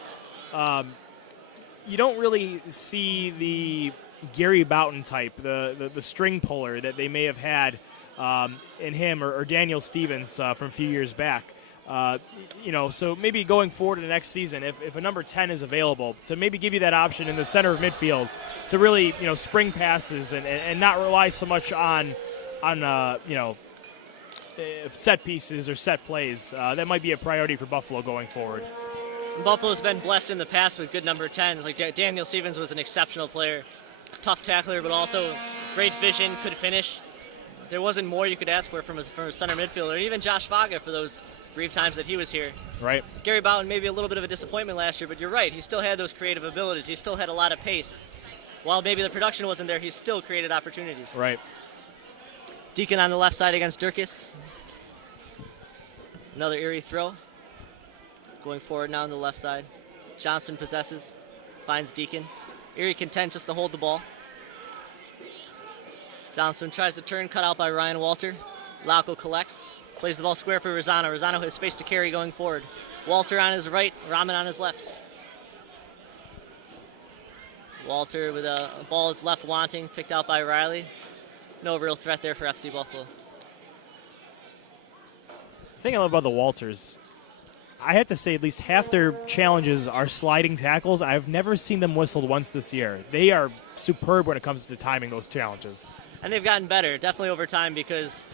you don't really see the Gary Boughton type, the string puller that they may have had in him or Daniel Stevens from a few years back. So maybe going forward to the next season, if a number 10 is available, to maybe give you that option in the center of midfield to really, spring passes and not rely so much on set pieces or set plays. That might be a priority for Buffalo going forward. Buffalo's been blessed in the past with good number 10s. Like Daniel Stevens was an exceptional player, tough tackler, but also great vision, could finish. There wasn't more you could ask for from a center midfielder, or even Josh Vaga for those brief times that he was here. Right. Gary Boughton maybe a little bit of a disappointment last year, but you're right. He still had those creative abilities. He still had a lot of pace. While maybe the production wasn't there, he still created opportunities. Right. Deacon on the left side against Durkis. Another Erie throw. Going forward now on the left side. Johnson possesses, finds Deacon. Erie content just to hold the ball. Johnson tries to turn, cut out by Ryan Walter. Lauco collects, plays the ball square for Rosano. Rosano has space to carry going forward. Walter on his right, Rahman on his left. Walter with a ball is left wanting, picked out by Riley. No real threat there for FC Buffalo. The thing I love about the Walters, I have to say at least half their challenges are sliding tackles. I've never seen them whistled once this year. They are superb when it comes to timing those challenges. And they've gotten better, definitely over time, because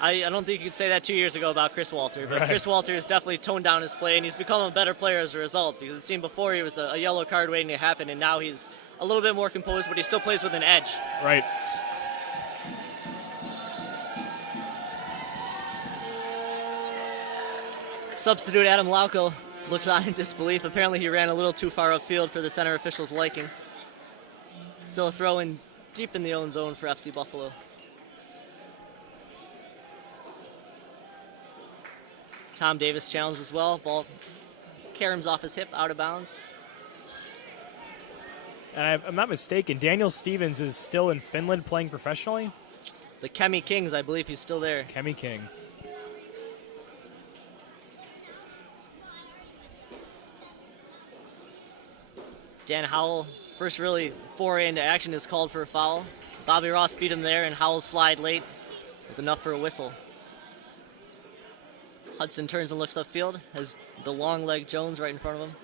I don't think you could say that 2 years ago about Chris Walter. But right. Chris Walter has definitely toned down his play, and he's become a better player as a result, because it seemed before he was a yellow card waiting to happen, and now he's a little bit more composed, but he still plays with an edge. Right. Substitute Adam Lauco looks on in disbelief. Apparently he ran a little too far upfield for the center official's liking. Still a throw in deep in the own zone for FC Buffalo. Tom Davis challenged as well. Ball caroms off his hip, out of bounds. And I'm not mistaken, Daniel Stevens is still in Finland playing professionally? The Kemi Kings, I believe he's still there. Kemi Kings. Dan Howell, first really foray into action, is called for a foul. Bobby Ross beat him there, and Howell's slide late was enough for a whistle. Hudson turns and looks upfield, has the long leg Jones right in front of him.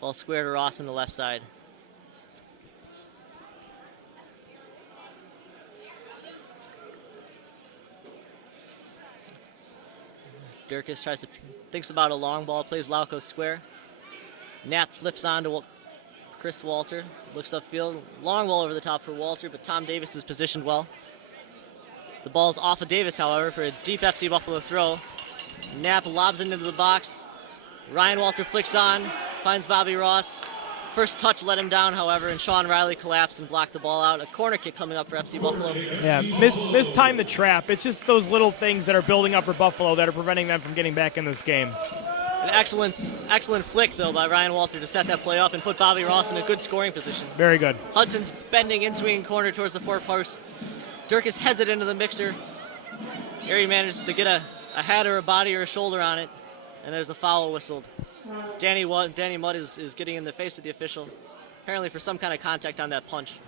Ball square to Ross on the left side. Durkis thinks about a long ball, plays Lauco square. Knapp flips on to Chris Walter looks upfield. Long ball over the top for Walter, but Tom Davis is positioned well. The ball's off of Davis, however, for a deep FC Buffalo throw. Knapp lobs it into the box. Ryan Walter flicks on, finds Bobby Ross. First touch let him down, however, and Sean Riley collapsed and blocked the ball out. A corner kick coming up for FC Buffalo. Yeah, mistimed the trap. It's just those little things that are building up for Buffalo that are preventing them from getting back in this game. An excellent flick, though, by Ryan Walter to set that play up and put Bobby Ross in a good scoring position. Very good. Hudson's bending in, swinging corner towards the four post. Dirkus heads it into the mixer. Erie manages to get a head or a body or a shoulder on it, and there's a foul whistled. Danny Mudd is getting in the face of the official, apparently for some kind of contact on that punch.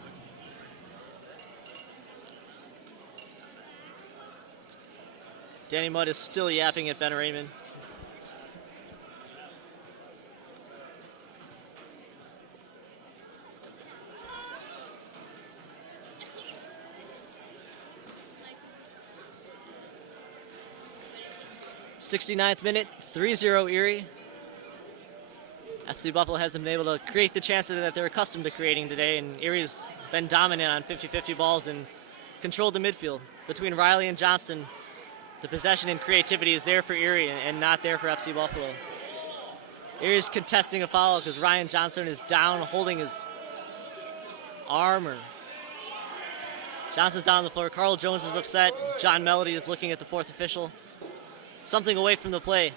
Danny Mudd is still yapping at Ben Raymond. '69th minute, 3-0 Erie. FC Buffalo hasn't been able to create the chances that they're accustomed to creating today, and Erie's been dominant on 50-50 balls and controlled the midfield. Between Riley and Johnston, the possession and creativity is there for Erie and not there for FC Buffalo. Erie's contesting a foul because Ryan Johnston is down holding his arm. Johnston's down on the floor. Carl Jones is upset. John Melody is looking at the fourth official. Something away from the play.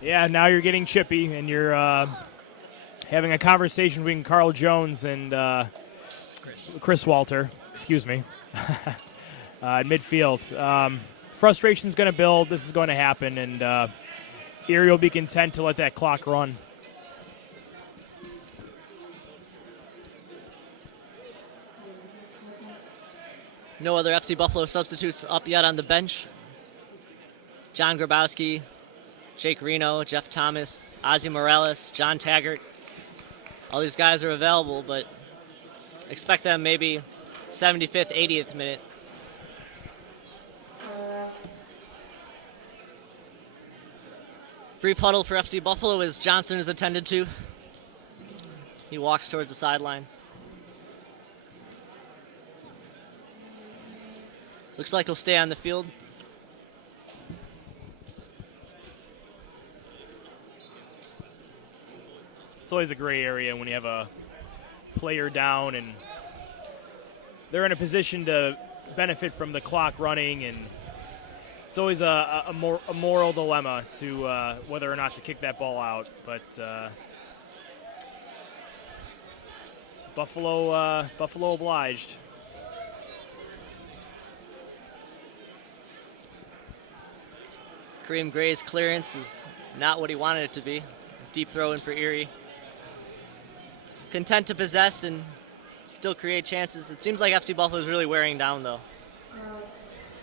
Yeah, now you're getting chippy, and you're having a conversation between Carl Jones and Chris Walter, excuse me, in midfield. Frustration's going to build. This is going to happen, and Erie will be content to let that clock run. No other FC Buffalo substitutes up yet on the bench. John Grabowski, Jake Reno, Jeff Thomas, Ozzie Morales, John Taggart. All these guys are available, but expect them maybe 75th, 80th minute. Brief huddle for FC Buffalo as Johnson is attended to. He walks towards the sideline. Looks like he'll stay on the field. It's always a gray area when you have a player down and they're in a position to benefit from the clock running, and it's always a moral dilemma to whether or not to kick that ball out. But Buffalo obliged. Kareem Gray's clearance is not what he wanted it to be. Deep throw in for Erie. Content to possess and still create chances. It seems like FC Buffalo is really wearing down, though.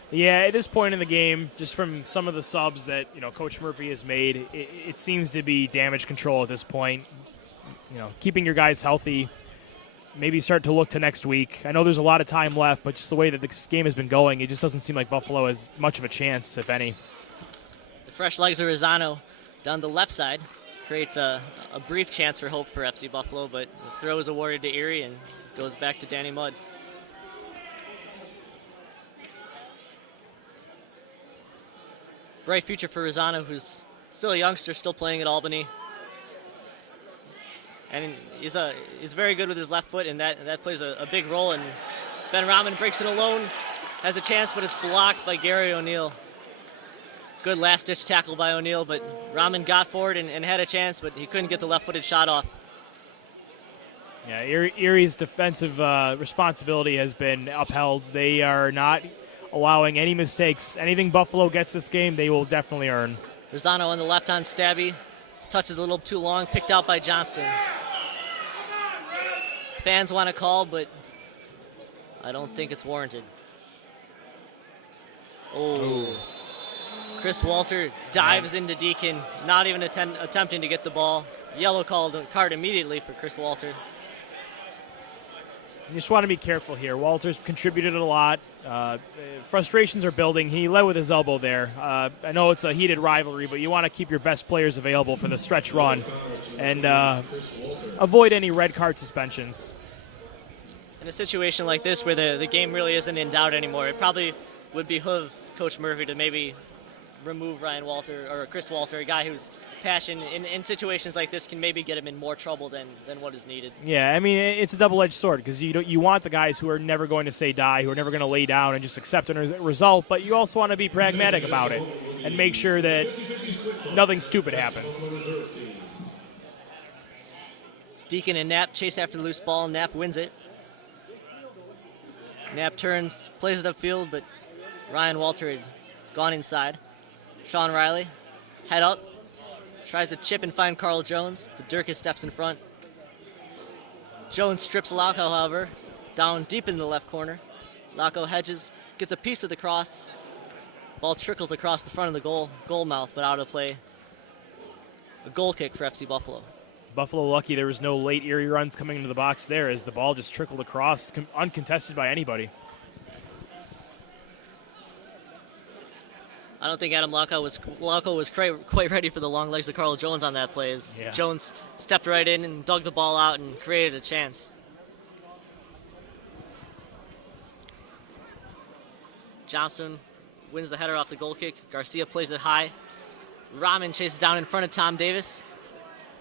Yeah, at this point in the game, just from some of the subs that Coach Murphy has made, it seems to be damage control at this point. Keeping your guys healthy. Maybe start to look to next week. I know there's a lot of time left, but just the way that this game has been going, it just doesn't seem like Buffalo has much of a chance, if any. The fresh legs of Rosano down the left side creates a brief chance for hope for FC Buffalo, but the throw is awarded to Erie and goes back to Danny Mudd. Bright future for Rosano, who's still a youngster, still playing at Albany. And he's very good with his left foot, and that plays a big role. And Ben Rahman breaks it alone, has a chance, but it's blocked by Gary O'Neill. Good last-ditch tackle by O'Neill, but Rahman got forward and had a chance, but he couldn't get the left-footed shot off. Yeah, Erie's defensive responsibility has been upheld. They are not allowing any mistakes. Anything Buffalo gets this game, they will definitely earn. Rosano on the left on Stabby. His touch is a little too long, picked out by Johnston. Fans want to call, but I don't think it's warranted. Oh. Chris Walter dives into Deacon, not even attempting to get the ball. Yellow card immediately for Chris Walter. You just want to be careful here. Walter's contributed a lot. Frustrations are building. He led with his elbow there. I know it's a heated rivalry, but you want to keep your best players available for the stretch run and avoid any red card suspensions. In a situation like this where the game really isn't in doubt anymore, it probably would behoove Coach Murphy to maybe remove Ryan Walter or Chris Walter, a guy whose passion in situations like this can maybe get him in more trouble than what is needed. Yeah, I mean, it's a double-edged sword because you want the guys who are never going to say die, who are never going to lay down and just accept a result, but you also want to be pragmatic about it and make sure that nothing stupid happens. Deacon and Knapp chase after the loose ball. Knapp wins it. Knapp turns, plays it upfield, but Ryan Walter had gone inside. Sean Riley, head up, tries to chip and find Carl Jones, but Durkis steps in front. Jones strips Lauko, however, down deep in the left corner. Lauko hedges, gets a piece of the cross. Ball trickles across the front of the goal mouth, but out of play. A goal kick for FC Buffalo. Buffalo lucky there was no late Erie runs coming into the box there as the ball just trickled across, uncontested by anybody. I don't think Adam Lauko was quite ready for the long legs of Carl Jones on that play as Jones stepped right in and dug the ball out and created a chance. Johnston wins the header off the goal kick. Garcia plays it high. Rahman chases down in front of Tom Davis.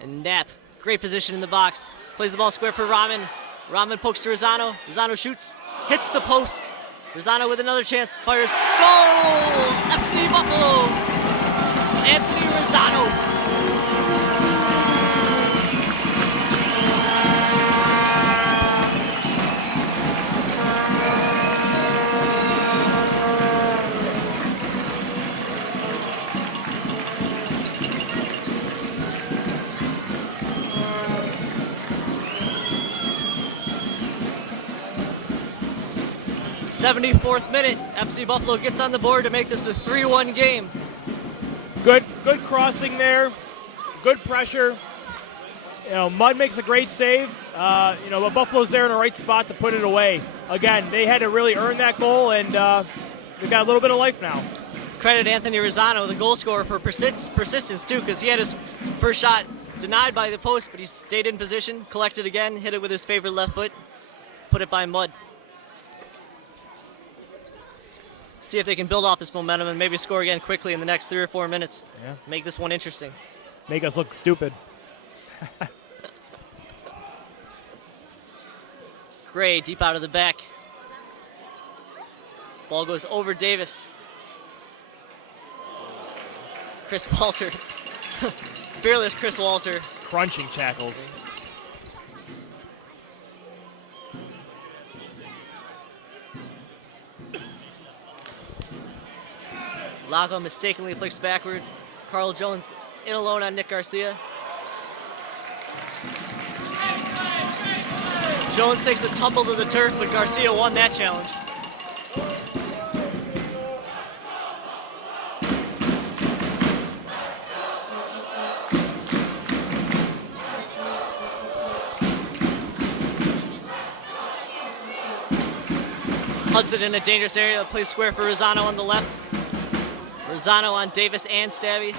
And Knapp, great position in the box. Plays the ball square for Rahman. Rahman pokes to Rosano. Rosano shoots, hits the post. Rosano with another chance, fires, goal! FC Buffalo! Anthony Rosano. 74th minute, FC Buffalo gets on the board to make this a 3-1 game. Good crossing there, good pressure. Mudd makes a great save. But Buffalo's there in the right spot to put it away. Again, they had to really earn that goal, and they've got a little bit of life now. Credit Anthony Rosano, the goal scorer, for persistence too, because he had his first shot denied by the post, but he stayed in position, collected again, hit it with his favorite left foot, put it by Mudd. See if they can build off this momentum and maybe score again quickly in the next 3 or 4 minutes. Yeah. Make this one interesting. Make us look stupid. Gray deep out of the back. Ball goes over Davis. Chris Walter. Fearless Chris Walter. Crunching tackles. Lago mistakenly flicks backwards. Carl Jones in alone on Nick Garcia. Jones takes a tumble to the turf, but Garcia won that challenge. Hudson in a dangerous area, plays square for Rosano on the left. Rosano on Davis and Stabby.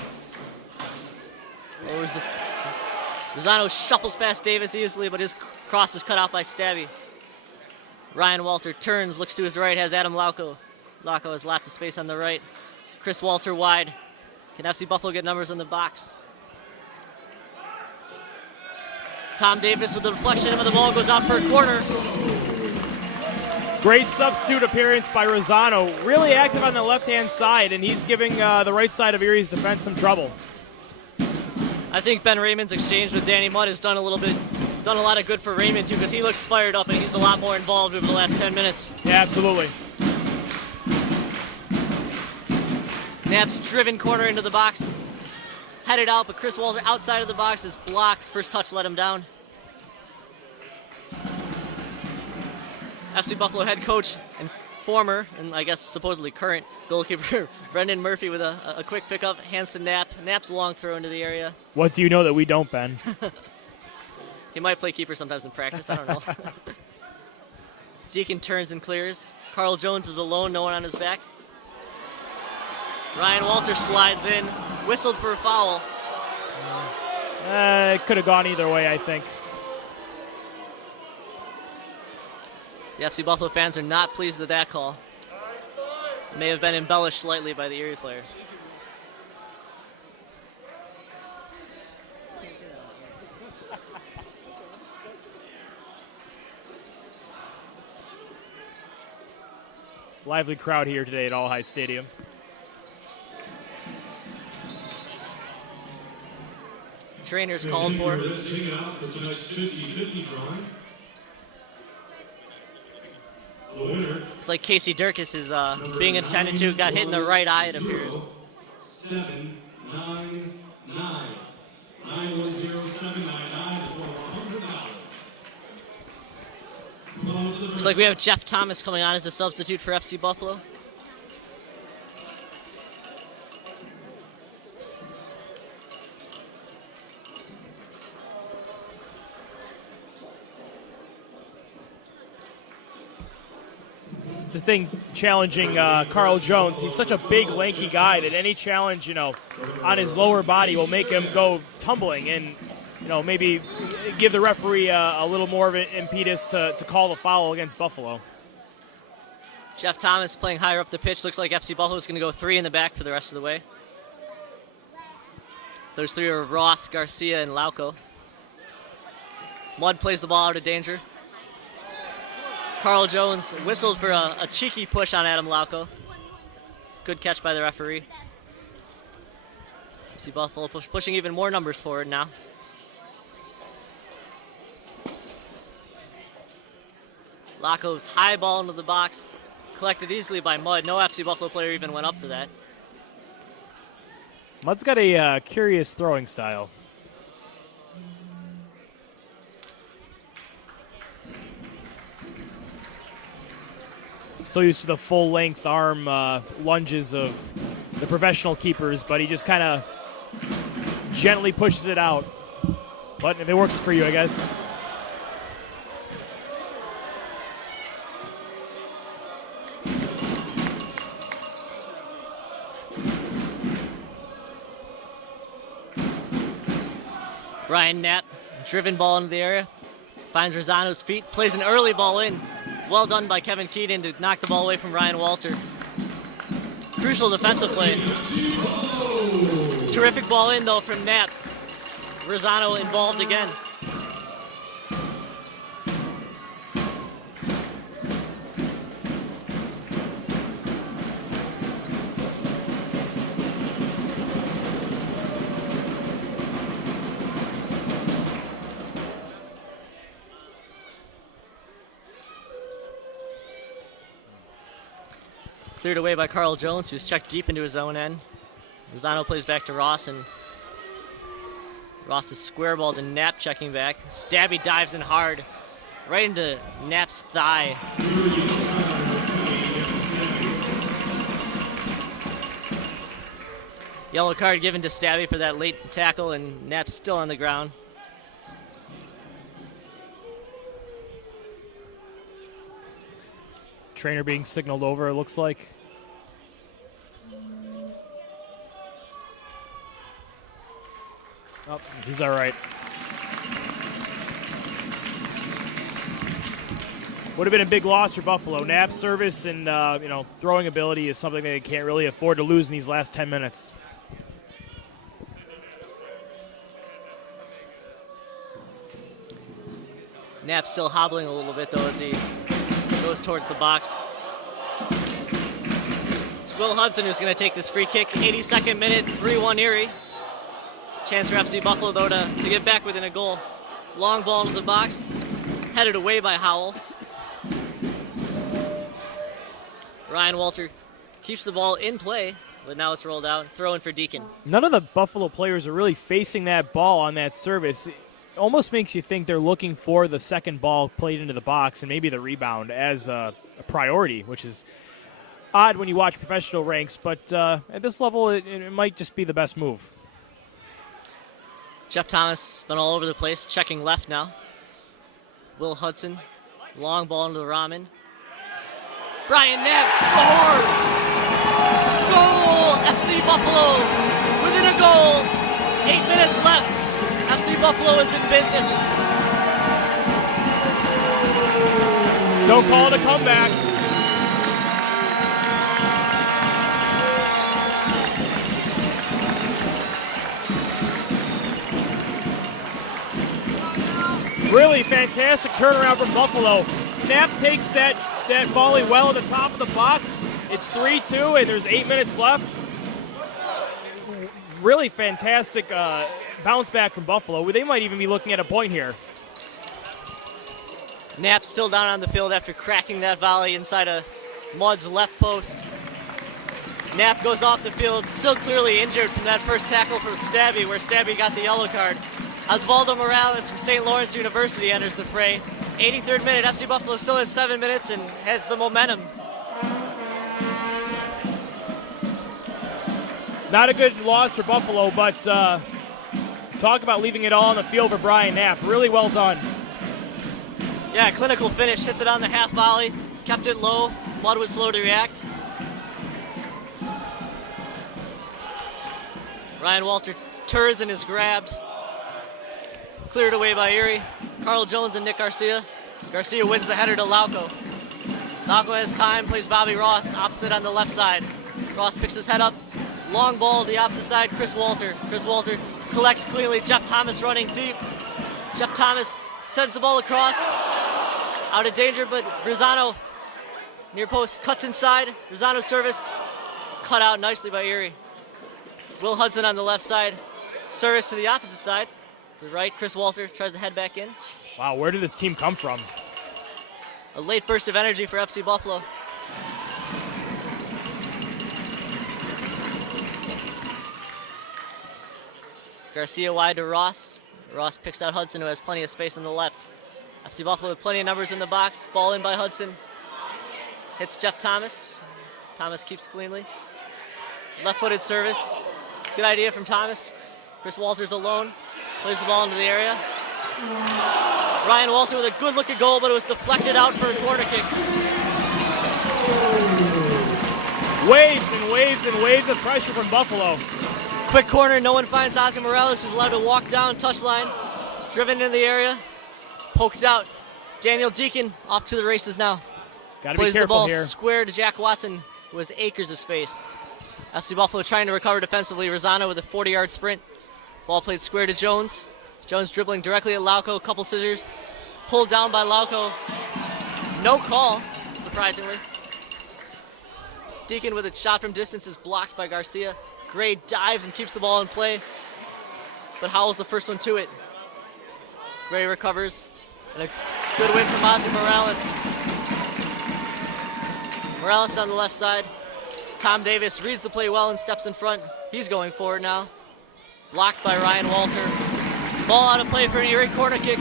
Rosano shuffles past Davis easily, but his cross is cut out by Stabby. Ryan Walter turns, looks to his right, has Adam Lauko. Lauko has lots of space on the right. Chris Walter wide. Can FC Buffalo get numbers in the box? Tom Davis with the deflection, but the ball goes out for a corner. Great substitute appearance by Rosano. Really active on the left-hand side, and he's giving the right side of Erie's defense some trouble. I think Ben Raymond's exchange with Danny Mudd has done a lot of good for Raymond too, because he looks fired up and he's a lot more involved over the last 10 minutes. Yeah, absolutely. Knapp's driven corner into the box. Headed out, but Chris Walter outside of the box is blocked. First touch let him down. FC Buffalo head coach and former, and I guess supposedly current, goalkeeper Brendan Murphy with a quick pickup, hands to Knapp. Knapp's a long throw into the area. What do you know that we don't, Ben? He might play keeper sometimes in practice, I don't know. Deacon turns and clears. Carl Jones is alone, no one on his back. Ryan Walter slides in, whistled for a foul. It could have gone either way, I think. The FC Buffalo fans are not pleased with that call. It may have been embellished slightly by the Erie player. Lively crowd here today at All High Stadium. Trainers called for. Let's take it out for tonight's 50-50 drawing. The winner. It's like Casey Durkis is being attended to. Got hit in the right eye, it appears. 799 910-799 for $100. Looks like we have Jeff Thomas coming on as a substitute for FC Buffalo. It's the thing challenging Carl Jones. He's such a big, lanky guy that any challenge, on his lower body will make him go tumbling and, maybe give the referee a little more of an impetus to call the foul against Buffalo. Jeff Thomas playing higher up the pitch. Looks like FC Buffalo is going to go 3 in the back for the rest of the way. Those 3 are Ross, Garcia, and Lauco. Mudd plays the ball out of danger. Carl Jones whistled for a cheeky push on Adam Lauco. Good catch by the referee. FC Buffalo pushing even more numbers forward now. Lauco's high ball into the box, collected easily by Mudd. No FC Buffalo player even went up for that. Mudd's got a curious throwing style. So used to the full-length arm lunges of the professional keepers, but he just kind of gently pushes it out. But if it works for you, I guess. Brian Knapp, driven ball into the area, finds Rosano's feet, plays an early ball in. Well done by Kevin Keaton to knock the ball away from Ryan Walter. Crucial defensive play. Terrific ball in, though, from Knapp. Rosano involved again. Cleared away by Carl Jones, who's checked deep into his own end. Rosano plays back to Ross, and Ross is square ball to Knapp checking back. Stabby dives in hard, right into Knapp's thigh. Yellow card given to Stabby for that late tackle, and Knapp's still on the ground. Trainer being signaled over, it looks like. Oh, he's all right. Would have been a big loss for Buffalo. Knapp's service and throwing ability is something they can't really afford to lose in these last 10 minutes. Knapp still hobbling a little bit, though, as he goes towards the box. It's Will Hudson who's going to take this free kick. 82nd minute, 3-1 Erie. Chance for FC Buffalo, though, to get back within a goal. Long ball into the box, headed away by Howell. Ryan Walter keeps the ball in play, but now it's rolled out. Throw in for Deacon. None of the Buffalo players are really facing that ball on that service. It almost makes you think they're looking for the second ball played into the box and maybe the rebound as a priority, which is odd when you watch professional ranks, but at this level, it might just be the best move. Jeff Thomas been all over the place, checking left now. Will Hudson, long ball into the Ramen. Brian Knapp scored! Goal! FC Buffalo within a goal. 8 minutes left. FC Buffalo is in business. Don't call it a comeback. Really fantastic turnaround from Buffalo. Knapp takes that volley well at the top of the box. It's 3-2 and there's 8 minutes left. Really fantastic bounce back from Buffalo. They might even be looking at a point here. Knapp still down on the field after cracking that volley inside of Mudd's left post. Knapp goes off the field, still clearly injured from that first tackle from Stabby, where Stabby got the yellow card. Osvaldo Morales from St. Lawrence University enters the fray. 83rd minute, FC Buffalo still has 7 minutes and has the momentum. Not a good loss for Buffalo, but talk about leaving it all on the field for Brian Knapp. Really well done. Yeah, clinical finish, hits it on the half volley, kept it low. Mudd was slow to react. Ryan Walter turns and is grabbed. Cleared away by Erie. Carl Jones and Nick Garcia. Garcia wins the header to Lauco. Lauco has time, plays Bobby Ross opposite on the left side. Ross picks his head up. Long ball to the opposite side, Chris Walter. Chris Walter collects cleanly. Jeff Thomas running deep. Jeff Thomas sends the ball across. Out of danger, but Rosano near post cuts inside. Rosano's service cut out nicely by Erie. Will Hudson on the left side. Service to the opposite side. To the right, Chris Walter tries to head back in. Wow, where did this team come from? A late burst of energy for FC Buffalo. Garcia wide to Ross. Ross picks out Hudson, who has plenty of space on the left. FC Buffalo with plenty of numbers in the box. Ball in by Hudson. Hits Jeff Thomas. Thomas keeps cleanly. Left-footed service. Good idea from Thomas. Chris Walters alone. Plays the ball into the area. Ryan Walter with a good look at goal, but it was deflected out for a corner kick. Waves and waves and waves of pressure from Buffalo. Quick corner, no one finds Ozzy Morales, who's allowed to walk down touchline. Driven into the area. Poked out. Daniel Deacon off to the races now. Gotta be Plays the careful ball here. square to Jack Watson, who has acres of space. FC Buffalo trying to recover defensively. Rosano with a 40-yard sprint. Ball played square to Jones. Jones dribbling directly at Lauco. Couple scissors. Pulled down by Lauco. No call, surprisingly. Deacon with a shot from distance is blocked by Garcia. Gray dives and keeps the ball in play, but Howell's the first one to it. Gray recovers, and a good win from Ozzy Morales. Morales on the left side. Tom Davis reads the play well and steps in front. He's going forward now. Blocked by Ryan Walter. Ball out of play for an Erie corner kick.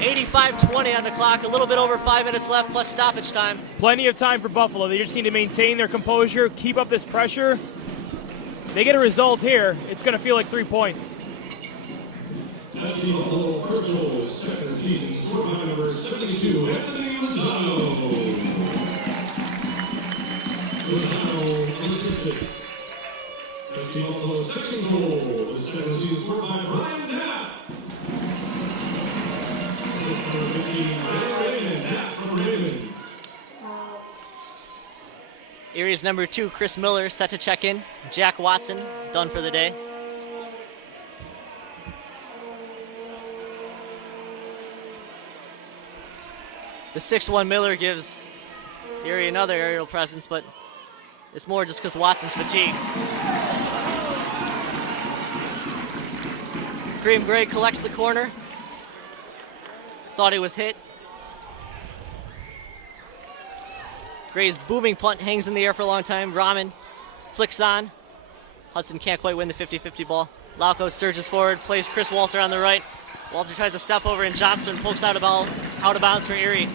85-20 on the clock, a little bit over 5 minutes left, plus stoppage time. Plenty of time for Buffalo. They just need to maintain their composure, keep up this pressure. They get a result here, it's going to feel like 3 points. FC Buffalo first goal, second season, scored by number 72, Anthony Rosano. Rosano assisted. FC Buffalo's second goal, the second season, scored by Brian Knapp. Assist number 15, Brian Knapp from Raymond. Erie's number 2, Chris Miller, set to check in. Jack Watson, done for the day. The 6'1 Miller gives Erie another aerial presence, but it's more just because Watson's fatigued. Kareem Gray collects the corner. Thought he was hit. Gray's booming punt hangs in the air for a long time. Rahman flicks on. Hudson can't quite win the 50-50 ball. Lauco surges forward, plays Chris Walter on the right. Walter tries to step over, and Johnston pokes out of bounds for Erie.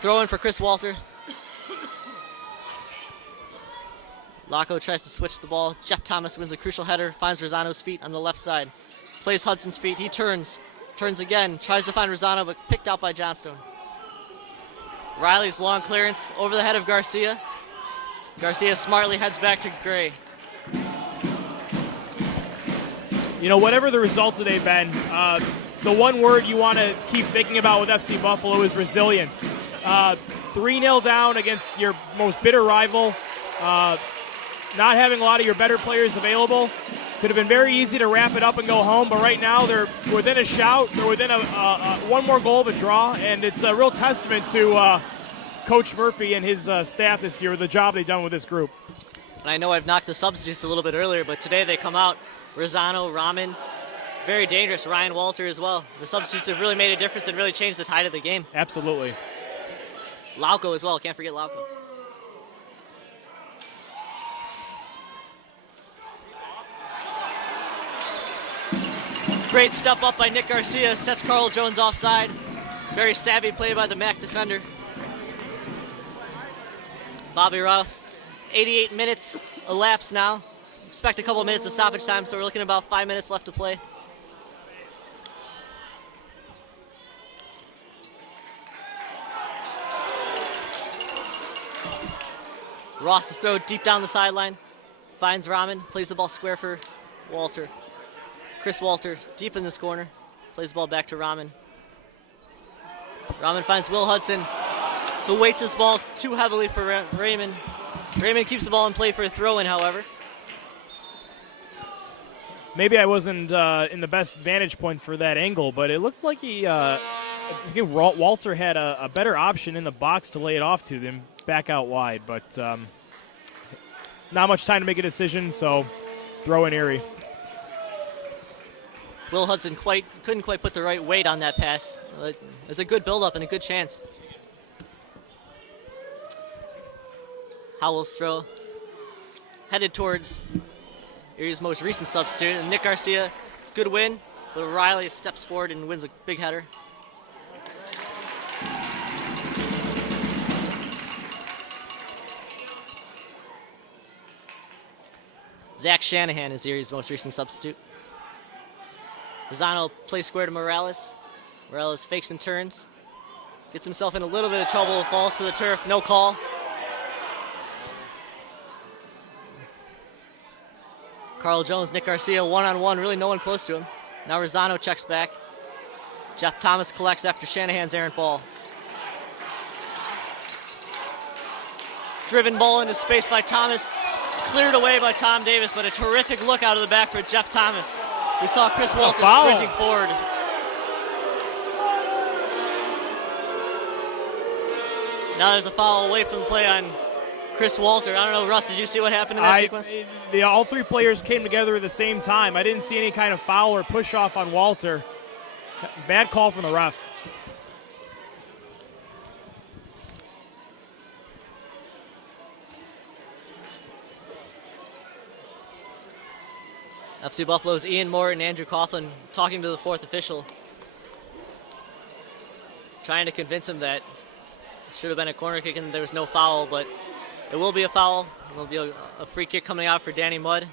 Throw in for Chris Walter. Lauco tries to switch the ball. Jeff Thomas wins a crucial header, finds Rosano's feet on the left side. Plays Hudson's feet, he turns again, tries to find Rosano, but picked out by Johnstone. Riley's long clearance over the head of Garcia. Garcia smartly heads back to Gray. Whatever the results today, Ben, the one word you want to keep thinking about with FC Buffalo is resilience. 3-0 down against your most bitter rival, not having a lot of your better players available. Could have been very easy to wrap it up and go home, but right now they're within a shout. They're within one more goal of a draw, and it's a real testament to Coach Murphy and his staff this year, the job they've done with this group. And I know I've knocked the substitutes a little bit earlier, but today they come out. Rosano, Raman, very dangerous. Ryan Walter as well. The substitutes have really made a difference and really changed the tide of the game. Absolutely. Lauco as well. Can't forget Lauco. Great step up by Nick Garcia. Sets Carl Jones offside. Very savvy play by the MAC defender. Bobby Rouse. 88 minutes elapsed now. Expect a couple minutes of stoppage time, so we're looking at about 5 minutes left to play. Ross's throw deep down the sideline. Finds Rahman, plays the ball square for Walter. Chris Walter deep in this corner. Plays the ball back to Rahman. Rahman finds Will Hudson, who weights his ball too heavily for Raymond. Raymond keeps the ball in play for a throw-in, however. Maybe I wasn't in the best vantage point for that angle, but it looked like Walter had a better option in the box to lay it off to them, back out wide. But not much time to make a decision, so throw in Erie. Will Hudson couldn't quite put the right weight on that pass. It was a good build-up and a good chance. Howell's throw headed towards Erie's most recent substitute. And Nick Garcia, good win, but Riley steps forward and wins a big header. Zach Shanahan is Erie's most recent substitute. Rosano plays square to Morales. Morales fakes and turns. Gets himself in a little bit of trouble, falls to the turf, no call. Carl Jones, Nick Garcia, one-on-one, really no one close to him. Now Rosano checks back. Jeff Thomas collects after Shanahan's errant ball. Driven ball into space by Thomas. Cleared away by Tom Davis, but a terrific look out of the back for Jeff Thomas. We saw Chris Walter sprinting forward. Now there's a foul away from the play on Chris Walter. I don't know, Russ, did you see what happened in that sequence? All three players came together at the same time. I didn't see any kind of foul or push off on Walter. Bad call from the ref. FC Buffalo's Ian Moore and Andrew Coughlin talking to the fourth official, trying to convince him that it should have been a corner kick and there was no foul, but it will be a foul. It will be a free kick coming out for Danny Mudd.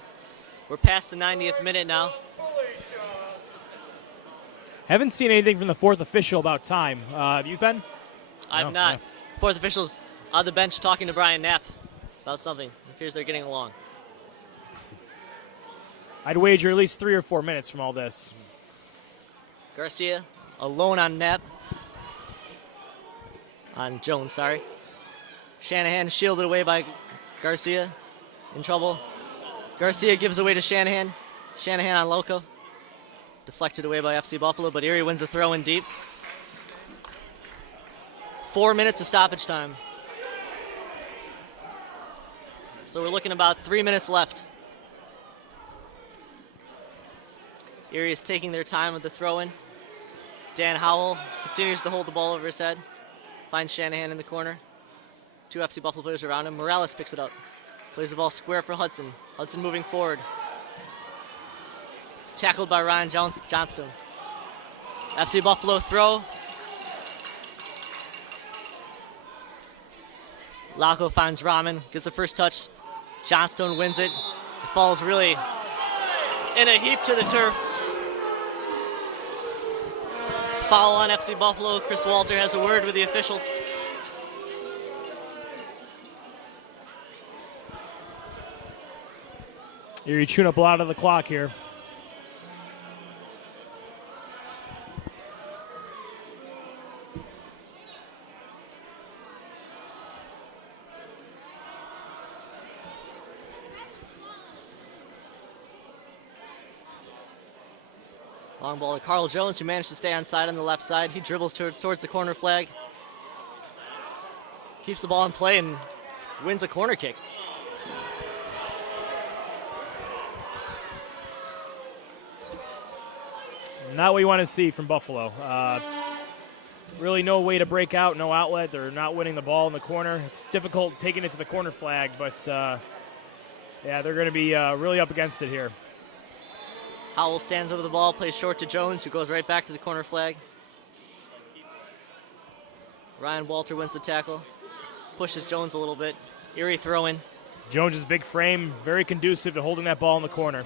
We're past the 90th minute now. Haven't seen anything from the fourth official about time. Have you, Ben? I've not. Yeah. Fourth official's on the bench talking to Brian Knapp about something. It appears they're getting along. I'd wager at least 3 or 4 minutes from all this. Garcia alone on Knapp. On Jones, sorry. Shanahan shielded away by Garcia. In trouble. Garcia gives away to Shanahan. Shanahan on Loco. Deflected away by FC Buffalo, but Erie wins the throw in deep. 4 minutes of stoppage time. So we're looking about 3 minutes left. Erie is taking their time with the throw-in. Dan Howell continues to hold the ball over his head. Finds Shanahan in the corner. 2 FC Buffalo players around him. Morales picks it up. Plays the ball square for Hudson. Hudson moving forward. Tackled by Ryan Johnstone. FC Buffalo throw. Laco finds Rahman. Gets the first touch. Johnstone wins it. It falls really in a heap to the turf. Foul on FC Buffalo. Chris Walter has a word with the official. Erie chewing up a lot of the clock here. Long ball to Carl Jones, who managed to stay on side on the left side. He dribbles towards the corner flag. Keeps the ball in play and wins a corner kick. Not what you want to see from Buffalo. Really no way to break out, no outlet. They're not winning the ball in the corner. It's difficult taking it to the corner flag, but yeah, they're going to be really up against it here. Howell stands over the ball, plays short to Jones, who goes right back to the corner flag. Ryan Walter wins the tackle, pushes Jones a little bit. Erie throw-in. Jones' big frame, very conducive to holding that ball in the corner.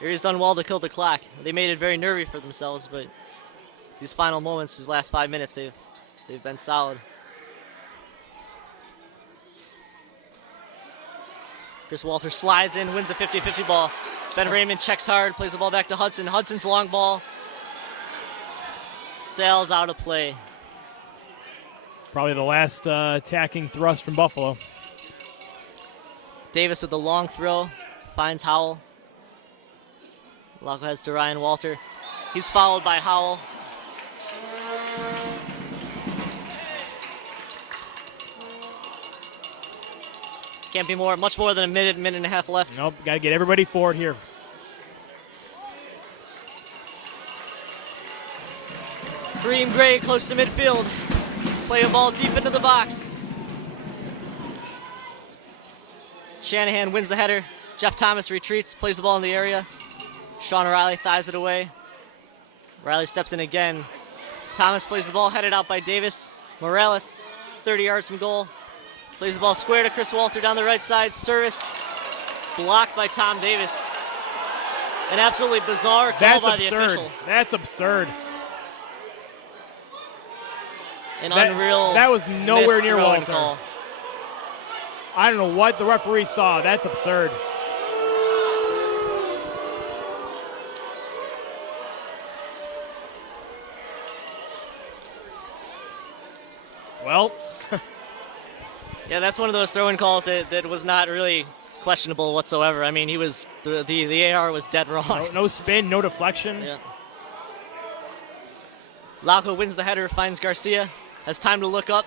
Erie's done well to kill the clock. They made it very nervy for themselves, but these final moments, these last 5 minutes, they've been solid. Chris Walter slides in, wins a 50-50 ball. Ben Raymond checks hard, plays the ball back to Hudson. Hudson's long ball sails out of play. Probably the last attacking thrust from Buffalo. Davis with the long throw, finds Howell. Laco heads to Ryan Walter. He's followed by Howell. Can't be much more than a minute and a half left. Nope, got to get everybody forward here. Kareem Gray close to midfield. Play a ball deep into the box. Shanahan wins the header. Jeff Thomas retreats, plays the ball in the area. Sean O'Reilly thighs it away. Riley steps in again. Thomas plays the ball, headed out by Davis. Morales, 30 yards from goal. Plays the ball square to Chris Walter down the right side. Service blocked by Tom Davis. An absolutely bizarre call by the official. That's absurd. Unreal. That was nowhere near one Walter. Call. I don't know what the referee saw. That's absurd. Well. Yeah, that's one of those throw-in calls that was not really questionable whatsoever. I mean, he was the AR was dead wrong. No spin, no deflection. Yeah. Laco wins the header, finds Garcia, has time to look up,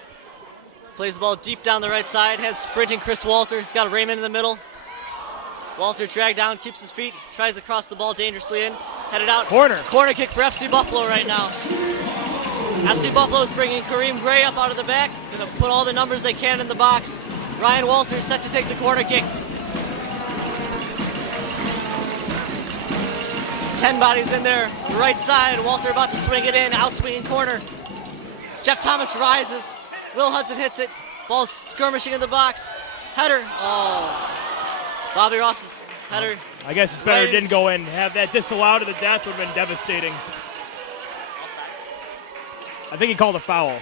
plays the ball deep down the right side, has sprinting Chris Walter. He's got Raymond in the middle. Walter dragged down, keeps his feet, tries to cross the ball dangerously in, headed out. Corner kick for FC Buffalo right now. FC Buffalo is bringing Kareem Gray up out of the back. Going to put all the numbers they can in the box. Ryan Walter is set to take the corner kick. 10 bodies in there. The right side. Walter about to swing it in. Out swinging corner. Jeff Thomas rises. Will Hudson hits it. Ball skirmishing in the box. Header. Oh. Bobby Ross's header. I guess it's better it didn't go in. Have that disallowed to the death would have been devastating. I think he called a foul.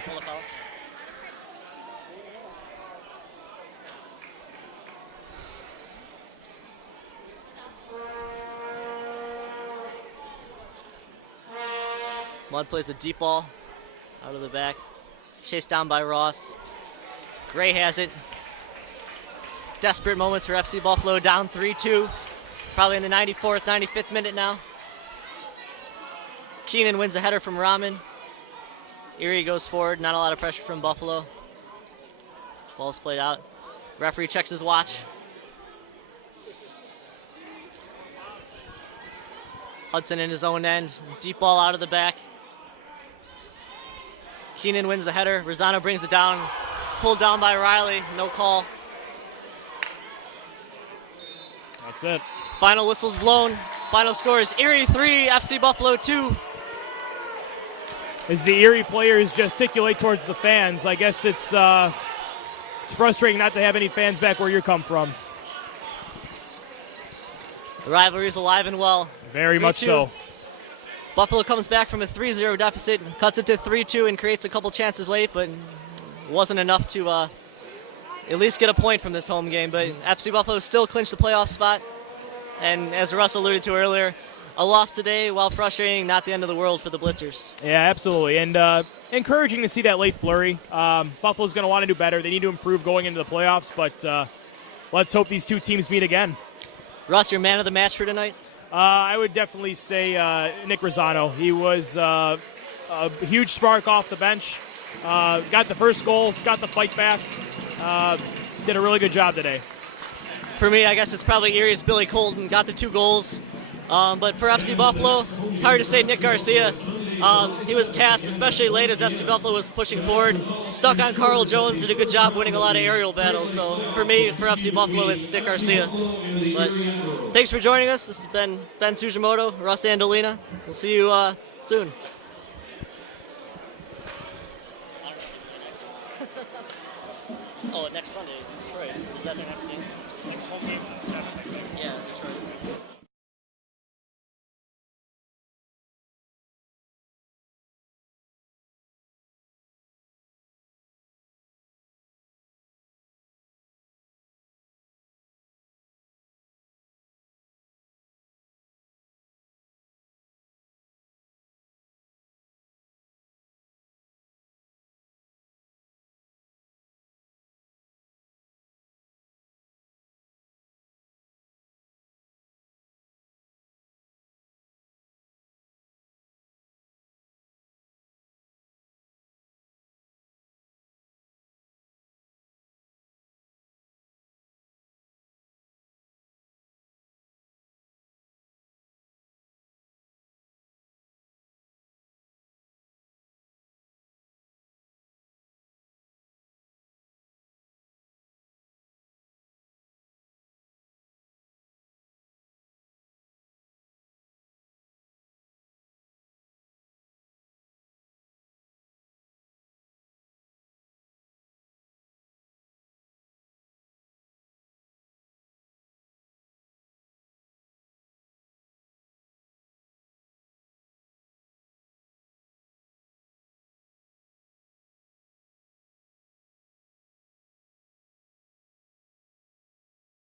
Mudd plays a deep ball out of the back. Chased down by Ross. Gray has it. Desperate moments for FC Buffalo, down 3-2. Probably in the 94th, 95th minute now. Keenan wins a header from Rahman. Erie goes forward, not a lot of pressure from Buffalo. Ball's played out. Referee checks his watch. Hudson in his own end. Deep ball out of the back. Keenan wins the header. Rosano brings it down. Pulled down by Riley. No call. That's it. Final whistle's blown. Final score is Erie 3, FC Buffalo 2. As the Erie players gesticulate towards the fans, I guess it's frustrating not to have any fans back where you come from. The rivalry is alive and well. Very much so. Buffalo comes back from a 3-0 deficit, cuts it to 3-2, and creates a couple chances late, but wasn't enough to at least get a point from this home game. But FC Buffalo still clinched the playoff spot And as Russ alluded to earlier, a loss today, while frustrating, not the end of the world for the Blitzers. Yeah, absolutely. And encouraging to see that late flurry. Buffalo's going to want to do better. They need to improve going into the playoffs, but let's hope these two teams meet again. Russ, your man of the match for tonight? I would definitely say Nick Rosano. He was a huge spark off the bench. Got the first goal, got the fight back. Did a really good job today. For me, I guess it's probably Erie's Billy Colton. Got the 2 goals. But for FC Buffalo, it's hard to say Nick Garcia. He was tasked, especially late as FC Buffalo was pushing forward. Stuck on Carl Jones, did a good job winning a lot of aerial battles. So for me, for FC Buffalo, it's Nick Garcia. But thanks for joining us. This has been Ben Sujimoto, Russ Andolina. We'll see you soon. Oh, next Sunday, Detroit. Is that their next game?